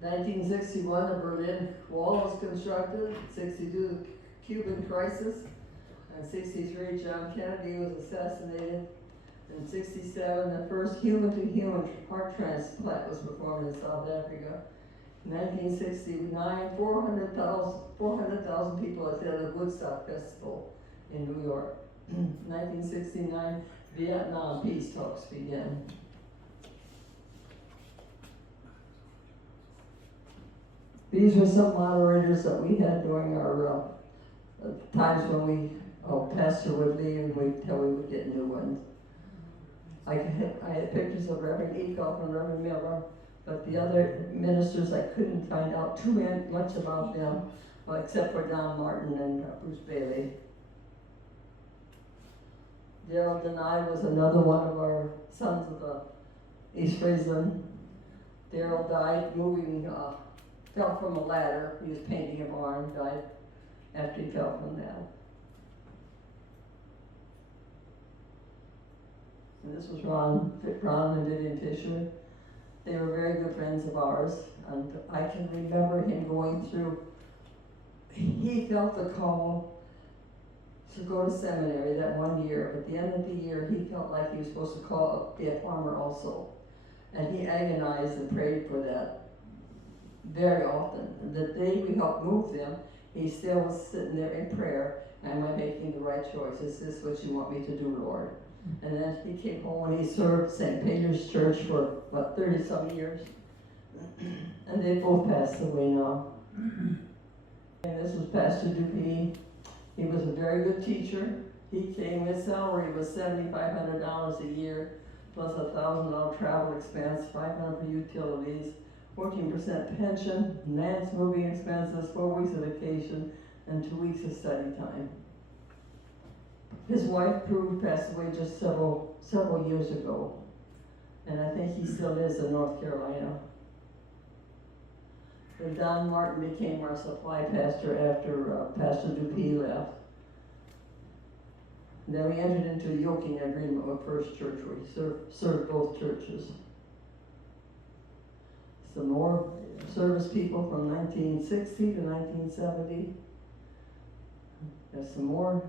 1961, the Berlin Wall was constructed. 62, the Cuban crisis. And 63, John Kennedy was assassinated. In 67, the first human-to-human heart transplant was performed in South Africa. In 1969, 400,000 people attended the Woodstock Festival in New York. 1969, Vietnam peace talks began. These were some moderators that we had during our times when pastor would leave and we would get new ones. I had pictures of Reverend Eagle and Reverend Miller, but the other ministers I couldn't find out too much about them, except for Don Martin and Bruce Bailey. Gerald Denai was another one of our sons of the East Friesland. Daryl died fell from a ladder. He was painting a barn, died after he fell from that. And this was Ron and Vivian Fisher. They were very good friends of ours, and I can remember him going through, he felt the call to go to seminary that one year. At the end of the year, he felt like he was supposed to be a farmer also. And he agonized and prayed for that very often. And the day we helped move them, he still was sitting there in prayer. Am I making the right choice? Is this what you want me to do, Lord? And then he came home and he served St. Peter's Church for, 30-some years. And they both passed away now. And this was Pastor Dupuy. He was a very good teacher. His salary was $7,500 a year, plus $1,000 travel expense, $500 for utilities, 14% pension, Nance moving expenses, 4 weeks of vacation, and 2 weeks of study time. His wife, Prue, passed away just several years ago, and I think he still lives in North Carolina. Then Don Martin became our supply pastor after Pastor Dupuy left. And then we entered into a yoking agreement with First Church, where we served both churches. Some more service people from 1960 to 1970. There's some more.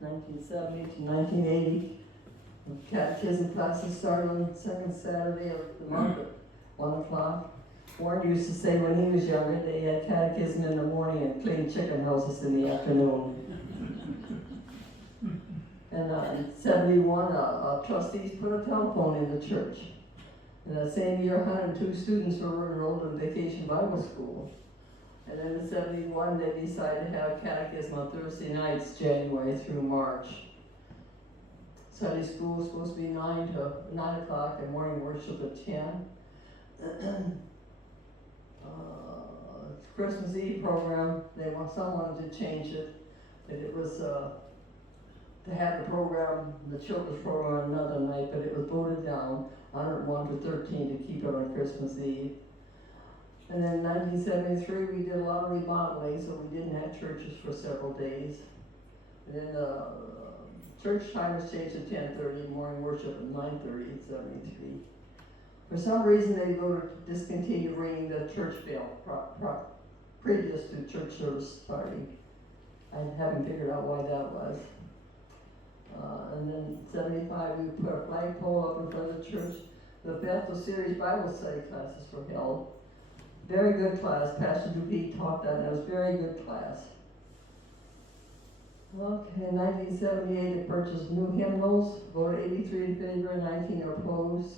1970 to 1980. Catechism classes started on the second Saturday of the month at 1 o'clock. Warren used to say when he was younger, they had catechism in the morning and cleaned chicken houses in the afternoon. And in 71, trustees put a telephone in the church. And that same year, 102 students were enrolled in Vacation Bible School. And then in 71, they decided to have catechism on Thursday nights, January through March. Sunday school was supposed to be 9 o'clock and morning worship at 10. Christmas Eve program, someone wanted to change it. That it was to have the program, the children's program on another night, but it was voted down 101 to 13 to keep it on Christmas Eve. And then in 1973, we did a lot of remodeling, so we didn't have churches for several days. And then church time was changed to 10:30, morning worship at 9:30 in 73. For some reason, they voted to discontinue ringing the church bell previous to church service starting. I haven't figured out why that was. And then in 75, we put a flagpole up in front of the church. The Bethel Series Bible study classes were held. Very good class. Pastor Dupuy taught that, and it was a very good class. Okay, in 1978, they purchased new hymnals, voted 83 in favor and 19 opposed.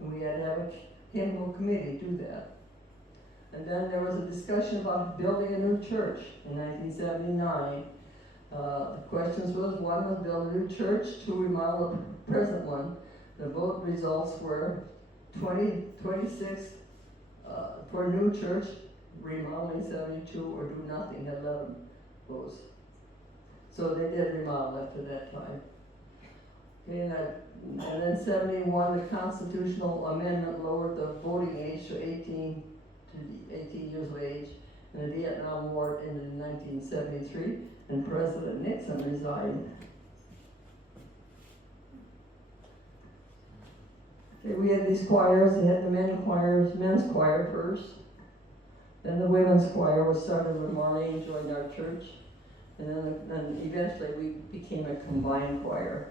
And we had to have a hymnal committee do that. And then there was a discussion about building a new church in 1979. The questions was, one was build a new church, two remodel the present one. The vote results were 26 for a new church, remodeling 72, or do nothing, had 11 votes. So they did remodel after that time. Okay, and then 71, the constitutional amendment lowered the voting age to 18 years of age, and the Vietnam War ended in 1973, and President Nixon resigned. Okay, we had these choirs. They had the men's choir first. Then the women's choir was started when Marlene joined our church, and then eventually we became a combined choir.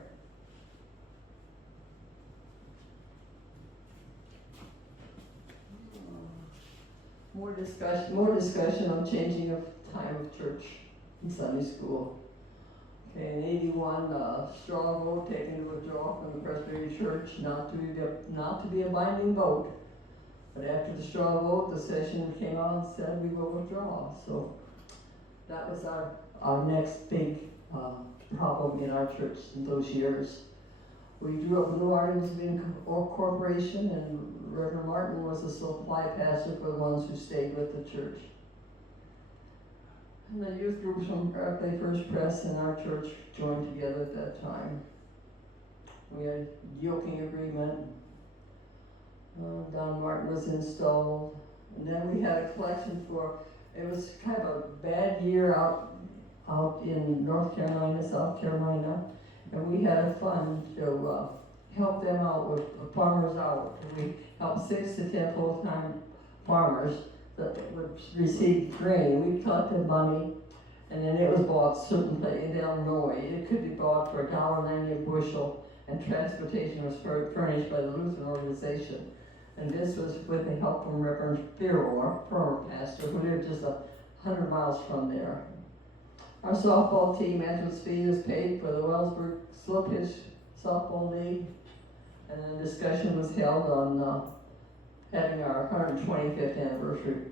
More discussion on changing of time of church in Sunday school. Okay, in 81, strong vote taken to withdraw from the Presbyterian Church, not to be a binding vote. But after the straw vote, the session came out and said we will withdraw. So that was our next big problem in our church in those years. We drew up new articles of incorporation, and Reverend Martin was the supply pastor for the ones who stayed with the church. And the youth groups from Berkeley First Press and our church joined together at that time. We had a yoking agreement. Don Martin was installed. And then we had a collection for, it was kind of a bad year out in North Carolina, South Carolina. And we had a fund to help them out with a farmer's hour. We helped 6 to 10 full-time farmers that would receive grain. We collected money, and then it was bought certain place in Illinois. It could be bought for $1.90 a bushel, and transportation was furnished by the Lutheran organization. And this was with the help from Reverend Fearmore, former pastor, who lived just 100 miles from there. Our softball team entrance fee is paid for the Wellsburg slow pitch softball league, and then discussion was held on having our 125th anniversary.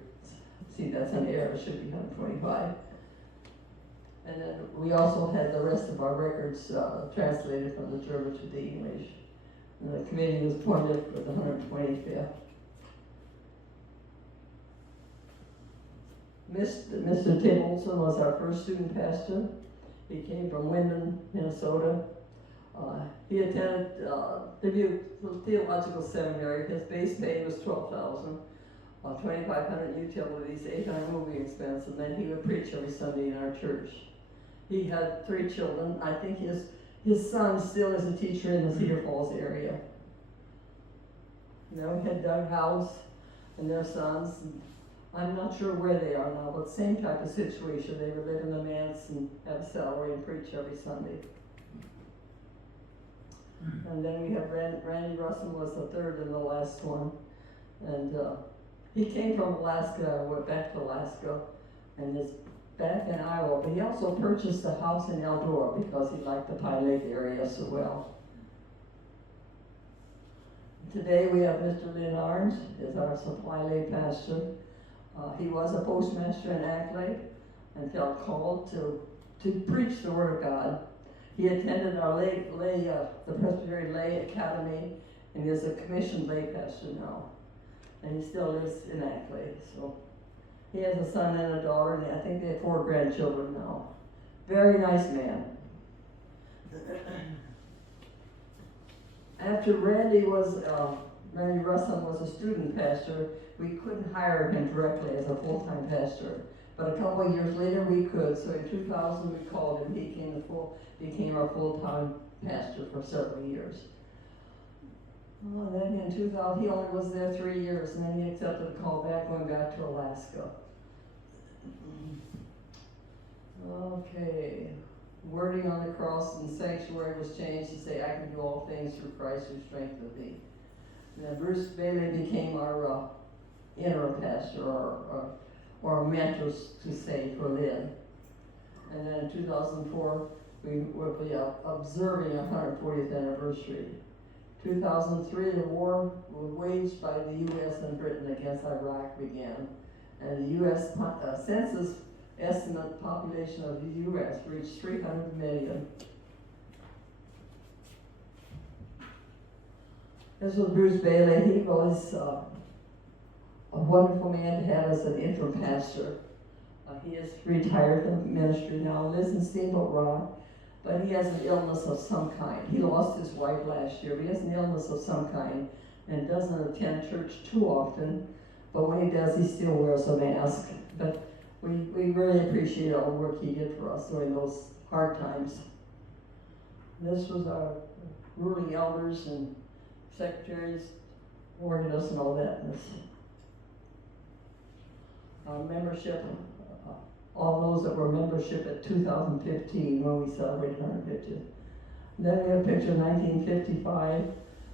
See, that's an error, it should be 125. And then we also had the rest of our records translated from the German to the English. And the committee was appointed for the 125th. Mr. Tim Olson was our first student pastor. He came from Windham, Minnesota. He attended the Theological Seminary. His base pay was $12,000, $2,500 utilities, $800 moving expense, and then he would preach every Sunday in our church. He had 3 children. I think his son still is a teacher in the Cedar Falls area. You know, he had Doug House and their sons. I'm not sure where they are now, but same type of situation. They would live in the manse and have a salary and preach every Sunday. And then we have Randy Russell was the third and the last one. And he came from Alaska, went back to Alaska, and is back in Iowa. But he also purchased a house in Eldora because he liked the Pine Lake area so well. Today we have Mr. Lynn Arns as our supply lay pastor. He was a postmaster in Ackley and felt called to preach the Word of God. He attended our the Presbyterian Lay Academy, and he is a commissioned lay pastor now. And he still lives in Ackley. So he has a son and a daughter, and I think they have 4 grandchildren now. Very nice man. After Randy Russell was a student pastor, we couldn't hire him directly as a full-time pastor. But a couple of years later we could, so in 2000 we called him. He became our full-time pastor for several years. Then in 2000, he only was there 3 years, and then he accepted a call back, going back to Alaska. Okay, wording on the cross and sanctuary was changed to say, I can do all things through Christ who strengthens me. And then Bruce Bailey became our interim pastor, or mentor to say for Lynn. And then in 2004, we will be observing our 140th anniversary. 2003, the war waged by the U.S. and Britain against Iraq began, and the U.S. Census estimate population of the U.S. reached 300 million. This was Bruce Bailey. He was a wonderful man to have as an interim pastor. He is retired from ministry now, lives in Steamboat Rock, but he has an illness of some kind. He lost his wife last year, but he has an illness of some kind and doesn't attend church too often, but when he does, he still wears a mask. But we really appreciate all the work he did for us during those hard times. This was our ruling elders and secretaries, organists, and all that. Our membership, all those that were membership at 2015 when we celebrated 150th. Then we have a picture of 1955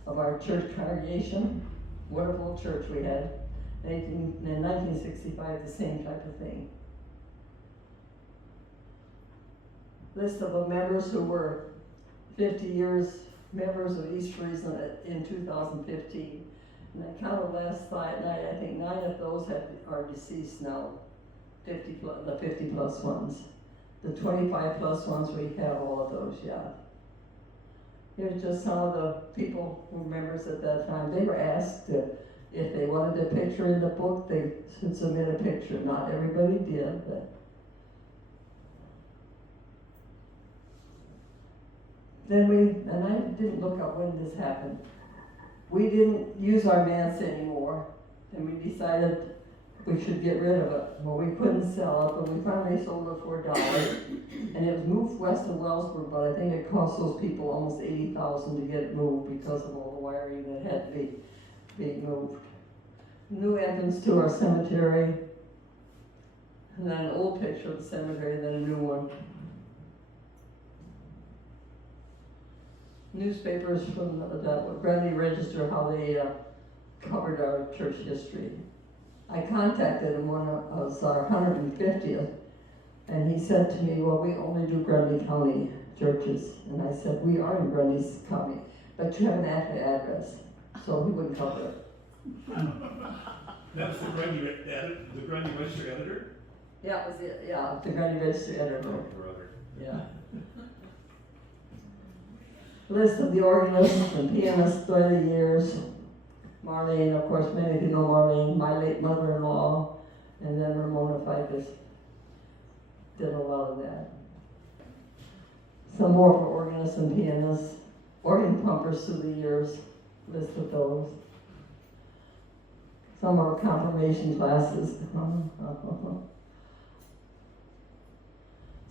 of our church congregation. Wonderful church we had. In 1965, the same type of thing. List of the members who were 50 years members of East Friesland in 2015. And I counted last night, I think 9 of those are deceased now, the 50 plus ones. The 25 plus ones, we have all of those, yeah. Here's just some of the people who members at that time. They were asked if they wanted a picture in the book, they should submit a picture. Not everybody did, but. Then and I didn't look up when this happened. We didn't use our manse anymore, and we decided we should get rid of it. Well, we couldn't sell it, but we finally sold it for $1. And it was moved west of Wellsburg, but I think it cost those people almost $80,000 to get it moved because of all the wiring that had to be moved. New entrance to our cemetery, and then an old picture of the cemetery, then a new one. Newspapers from the Grundy Register, how they covered our church history. I contacted him when it was our 150th, and he said to me, well, we only do Grundy County churches. And I said, we are in Grundy County, but you have an address, so he wouldn't cover it. That was the Grundy Register editor? Yeah, it was it, yeah, the Grundy Register editor. Oh, brother. Yeah. List of the organists and pianists through the years. Marlene, of course, many of you know Marlene, my late mother-in-law, and then Ramona Ficus did a lot of that. Some more for organists and pianists, organ pumpers through the years, list of those. Some of our confirmation classes. Some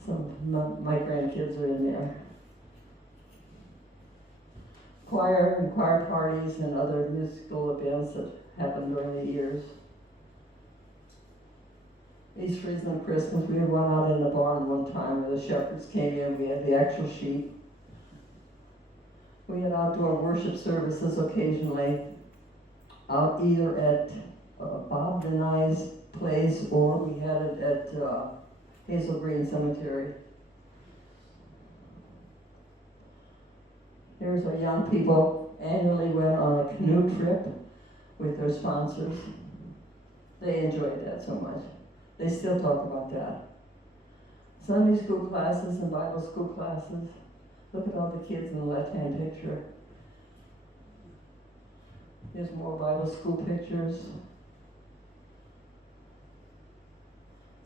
of my grandkids are in there. Choir and choir parties and other musical events that happened during the years. East Friesland Christmas, we had one out in the barn one time where the shepherds came in, we had the actual sheep. We had outdoor worship services occasionally, out either at Bob and I's place or we had it at Hazel Green Cemetery. Here's our young people annually went on a canoe trip with their sponsors. They enjoyed that so much. They still talk about that. Sunday school classes and Bible school classes. Look at all the kids in the left-hand picture. Here's more Bible school pictures.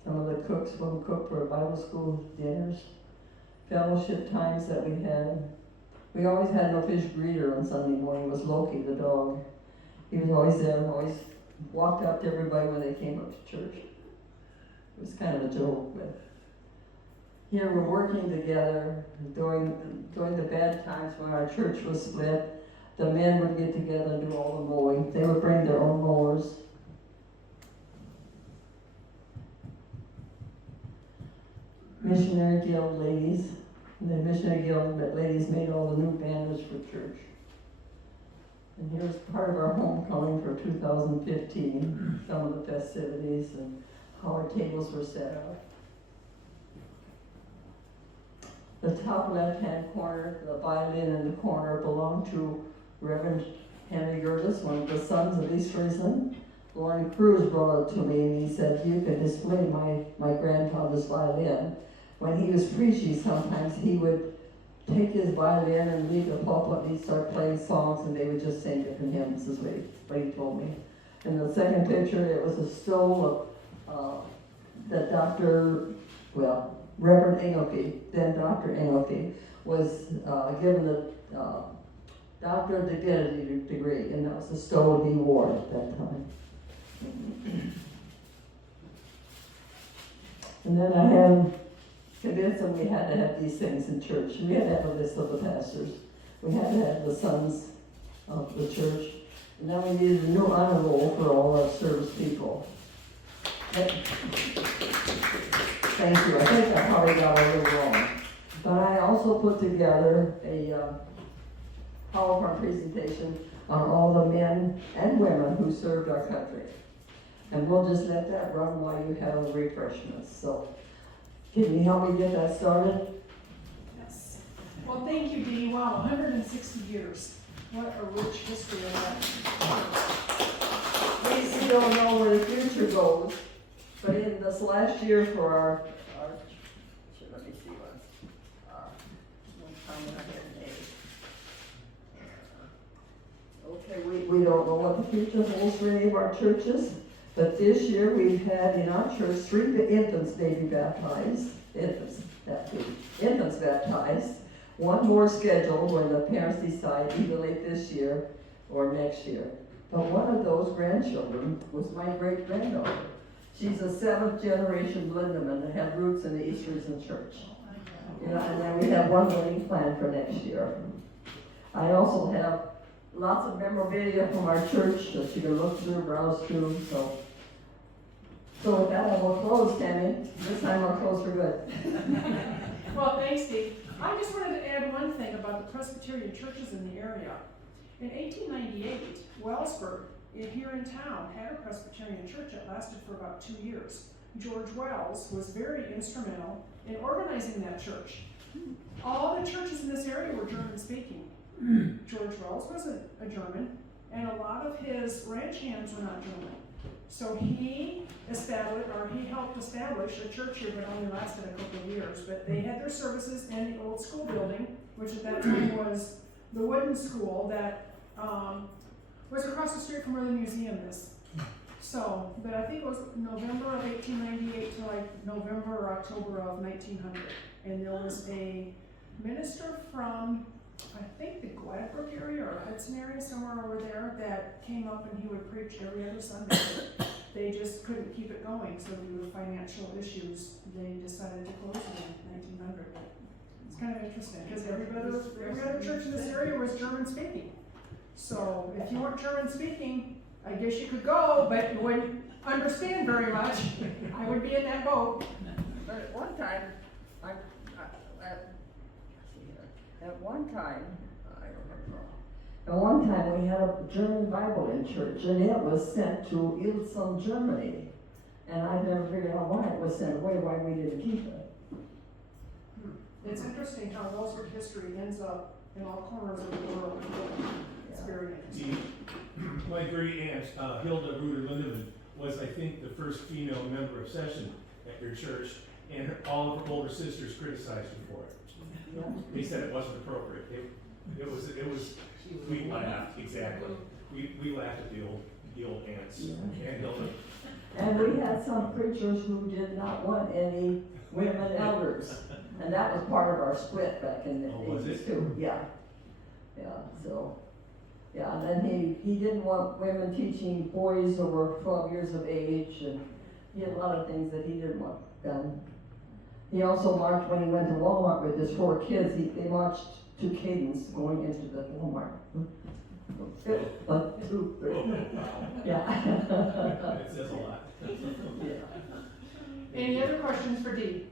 Some of the cooks will cook for Bible school dinners. Fellowship times that we had. We always had an official greeter on Sunday morning. It was Loki, the dog. He was always there and always walked up to everybody when they came up to church. It was kind of a joke, but here we're working together during the bad times when our church was split. The men would get together and do all the mowing. They would bring their own mowers. Missionary Guild ladies. And the Missionary Guild ladies made all the new banners for church. And here's part of our homecoming for 2015, some of the festivities and how our tables were set up. The top left-hand corner, the violin in the corner, belonged to Reverend Henry Gertis, one of the sons of East Friesland. Lauren Cruz brought it to me and he said, you can display my grandfather's violin. When he was preaching, sometimes he would take his violin and leave the pulpit and he'd start playing songs and they would just sing different hymns, is what he told me. In the second picture, it was a stole that Reverend Engelke, then Dr. Engelke, was given the Doctor of Divinity degree, and that was the stole he wore at that time. And then I had convinced them we had to have these things in church. We had to have a list of the pastors. We had to have the sons of the church. And then we needed a new honor roll for all our service people. Thank you. I think I probably got a little wrong. But I also put together a PowerPoint presentation on all the men and women who served our country. And we'll just let that run while you have the refreshments. So, can you help me get that started? Yes. Well, thank you, Dee. Wow, 160 years. What a rich history of that. we don't know where the future goes, but in this last year for our let me see what, okay, we don't know what the future holds for any of our churches, but this year we've had in our church 3 infants baby baptized, infants baptized, 1 more scheduled when the parents decide either late this year or next year. But one of those grandchildren was my great-granddaughter. She's a 7th generation Lindemann that had roots in the East Friesland Church. You know, and then we have 1 wedding planned for next year. I also have lots of memorabilia from our church that you can look through, browse through. So with that, I will close, Tammy. This time I'll close for good. Well, thanks, Steve. I just wanted to add one thing about the Presbyterian churches in the area. In 1898, Wellsburg, here in town, had a Presbyterian church that lasted for about 2 years. George Wells was very instrumental in organizing that church. All the churches in this area were German-speaking. George Wells wasn't a German, and a lot of his ranch hands were not German. So he helped establish a church here, but only lasted a couple of years. But they had their services in the old school building, which at that time was the wooden school that was across the street from where the museum is. So, but I think it was November of 1898 to like November or October of 1900. And there was a minister from, I think, the Gladbrook area or Hudson area, somewhere over there, that came up and he would preach every other Sunday. They just couldn't keep it going, so due to financial issues, they decided to close it in 1900. It's kind of interesting, because every other church in this area was German-speaking. So if you weren't German-speaking, I guess you could go, but you wouldn't understand very much. I would be in that boat. But at one time, we had a German Bible in church, and it was sent to Ilsum, Germany. And I've never figured out why it was sent away, why we didn't keep it. It's interesting how Wellsburg history ends up in all corners of the world. It's very interesting. My great aunt, Hilda Ruder Lindemann, was, I think, the first female member of session at your church, and all of her older sisters criticized her for it. Yeah. They said it wasn't appropriate. It was, we laughed, exactly. We laughed at the old aunts and Hilda. And we had some preachers who did not want any women elders. And that was part of our split back in the 80s too. Yeah. So, and then he didn't want women teaching boys over 12 years of age, and he had a lot of things that he didn't want done. He also marched, when he went to Walmart with his 4 kids, they marched to cadence going into the Walmart. 1, 2, 3. Yeah. It says a lot. Any other questions for Dee?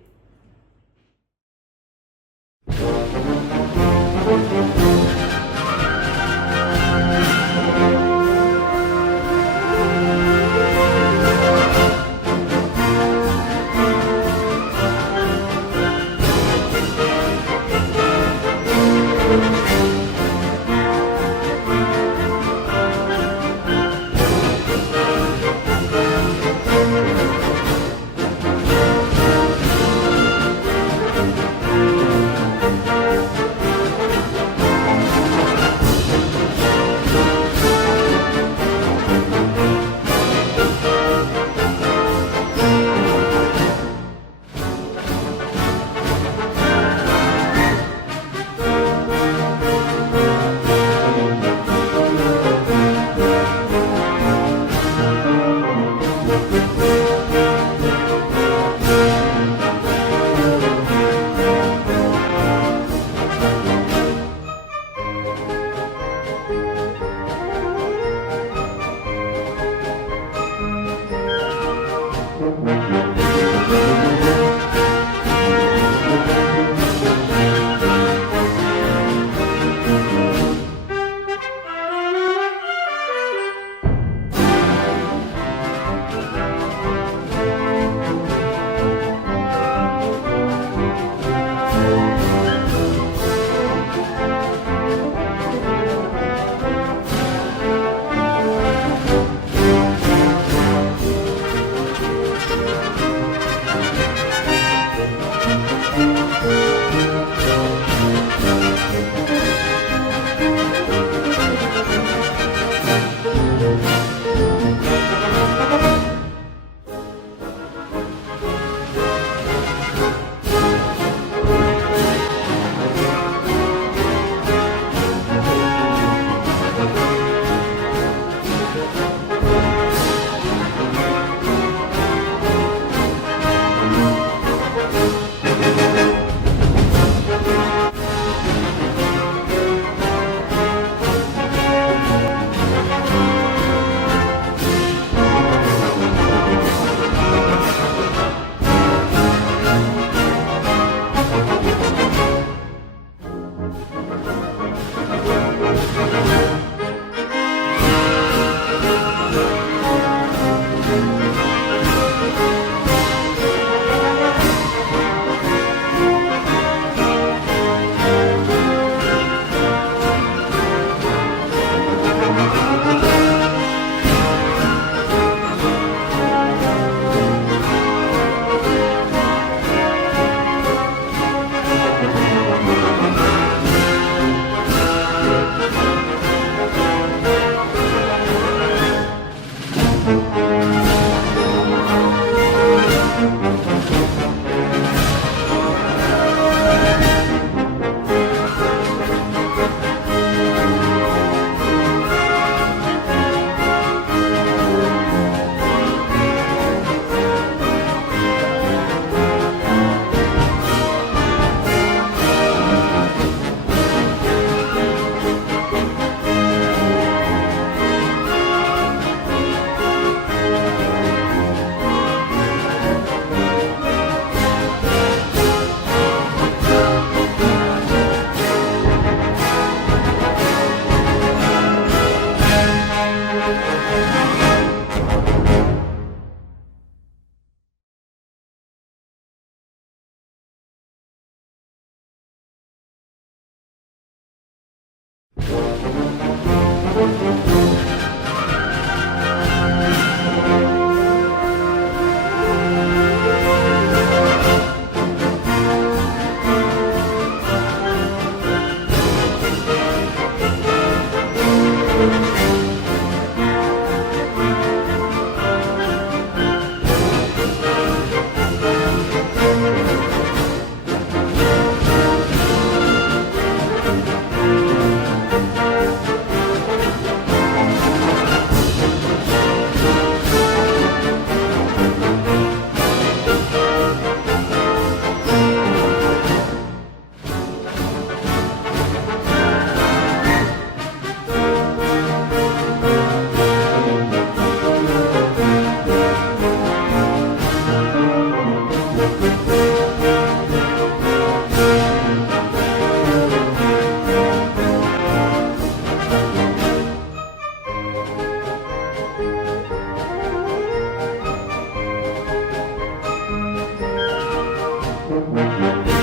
Thank you.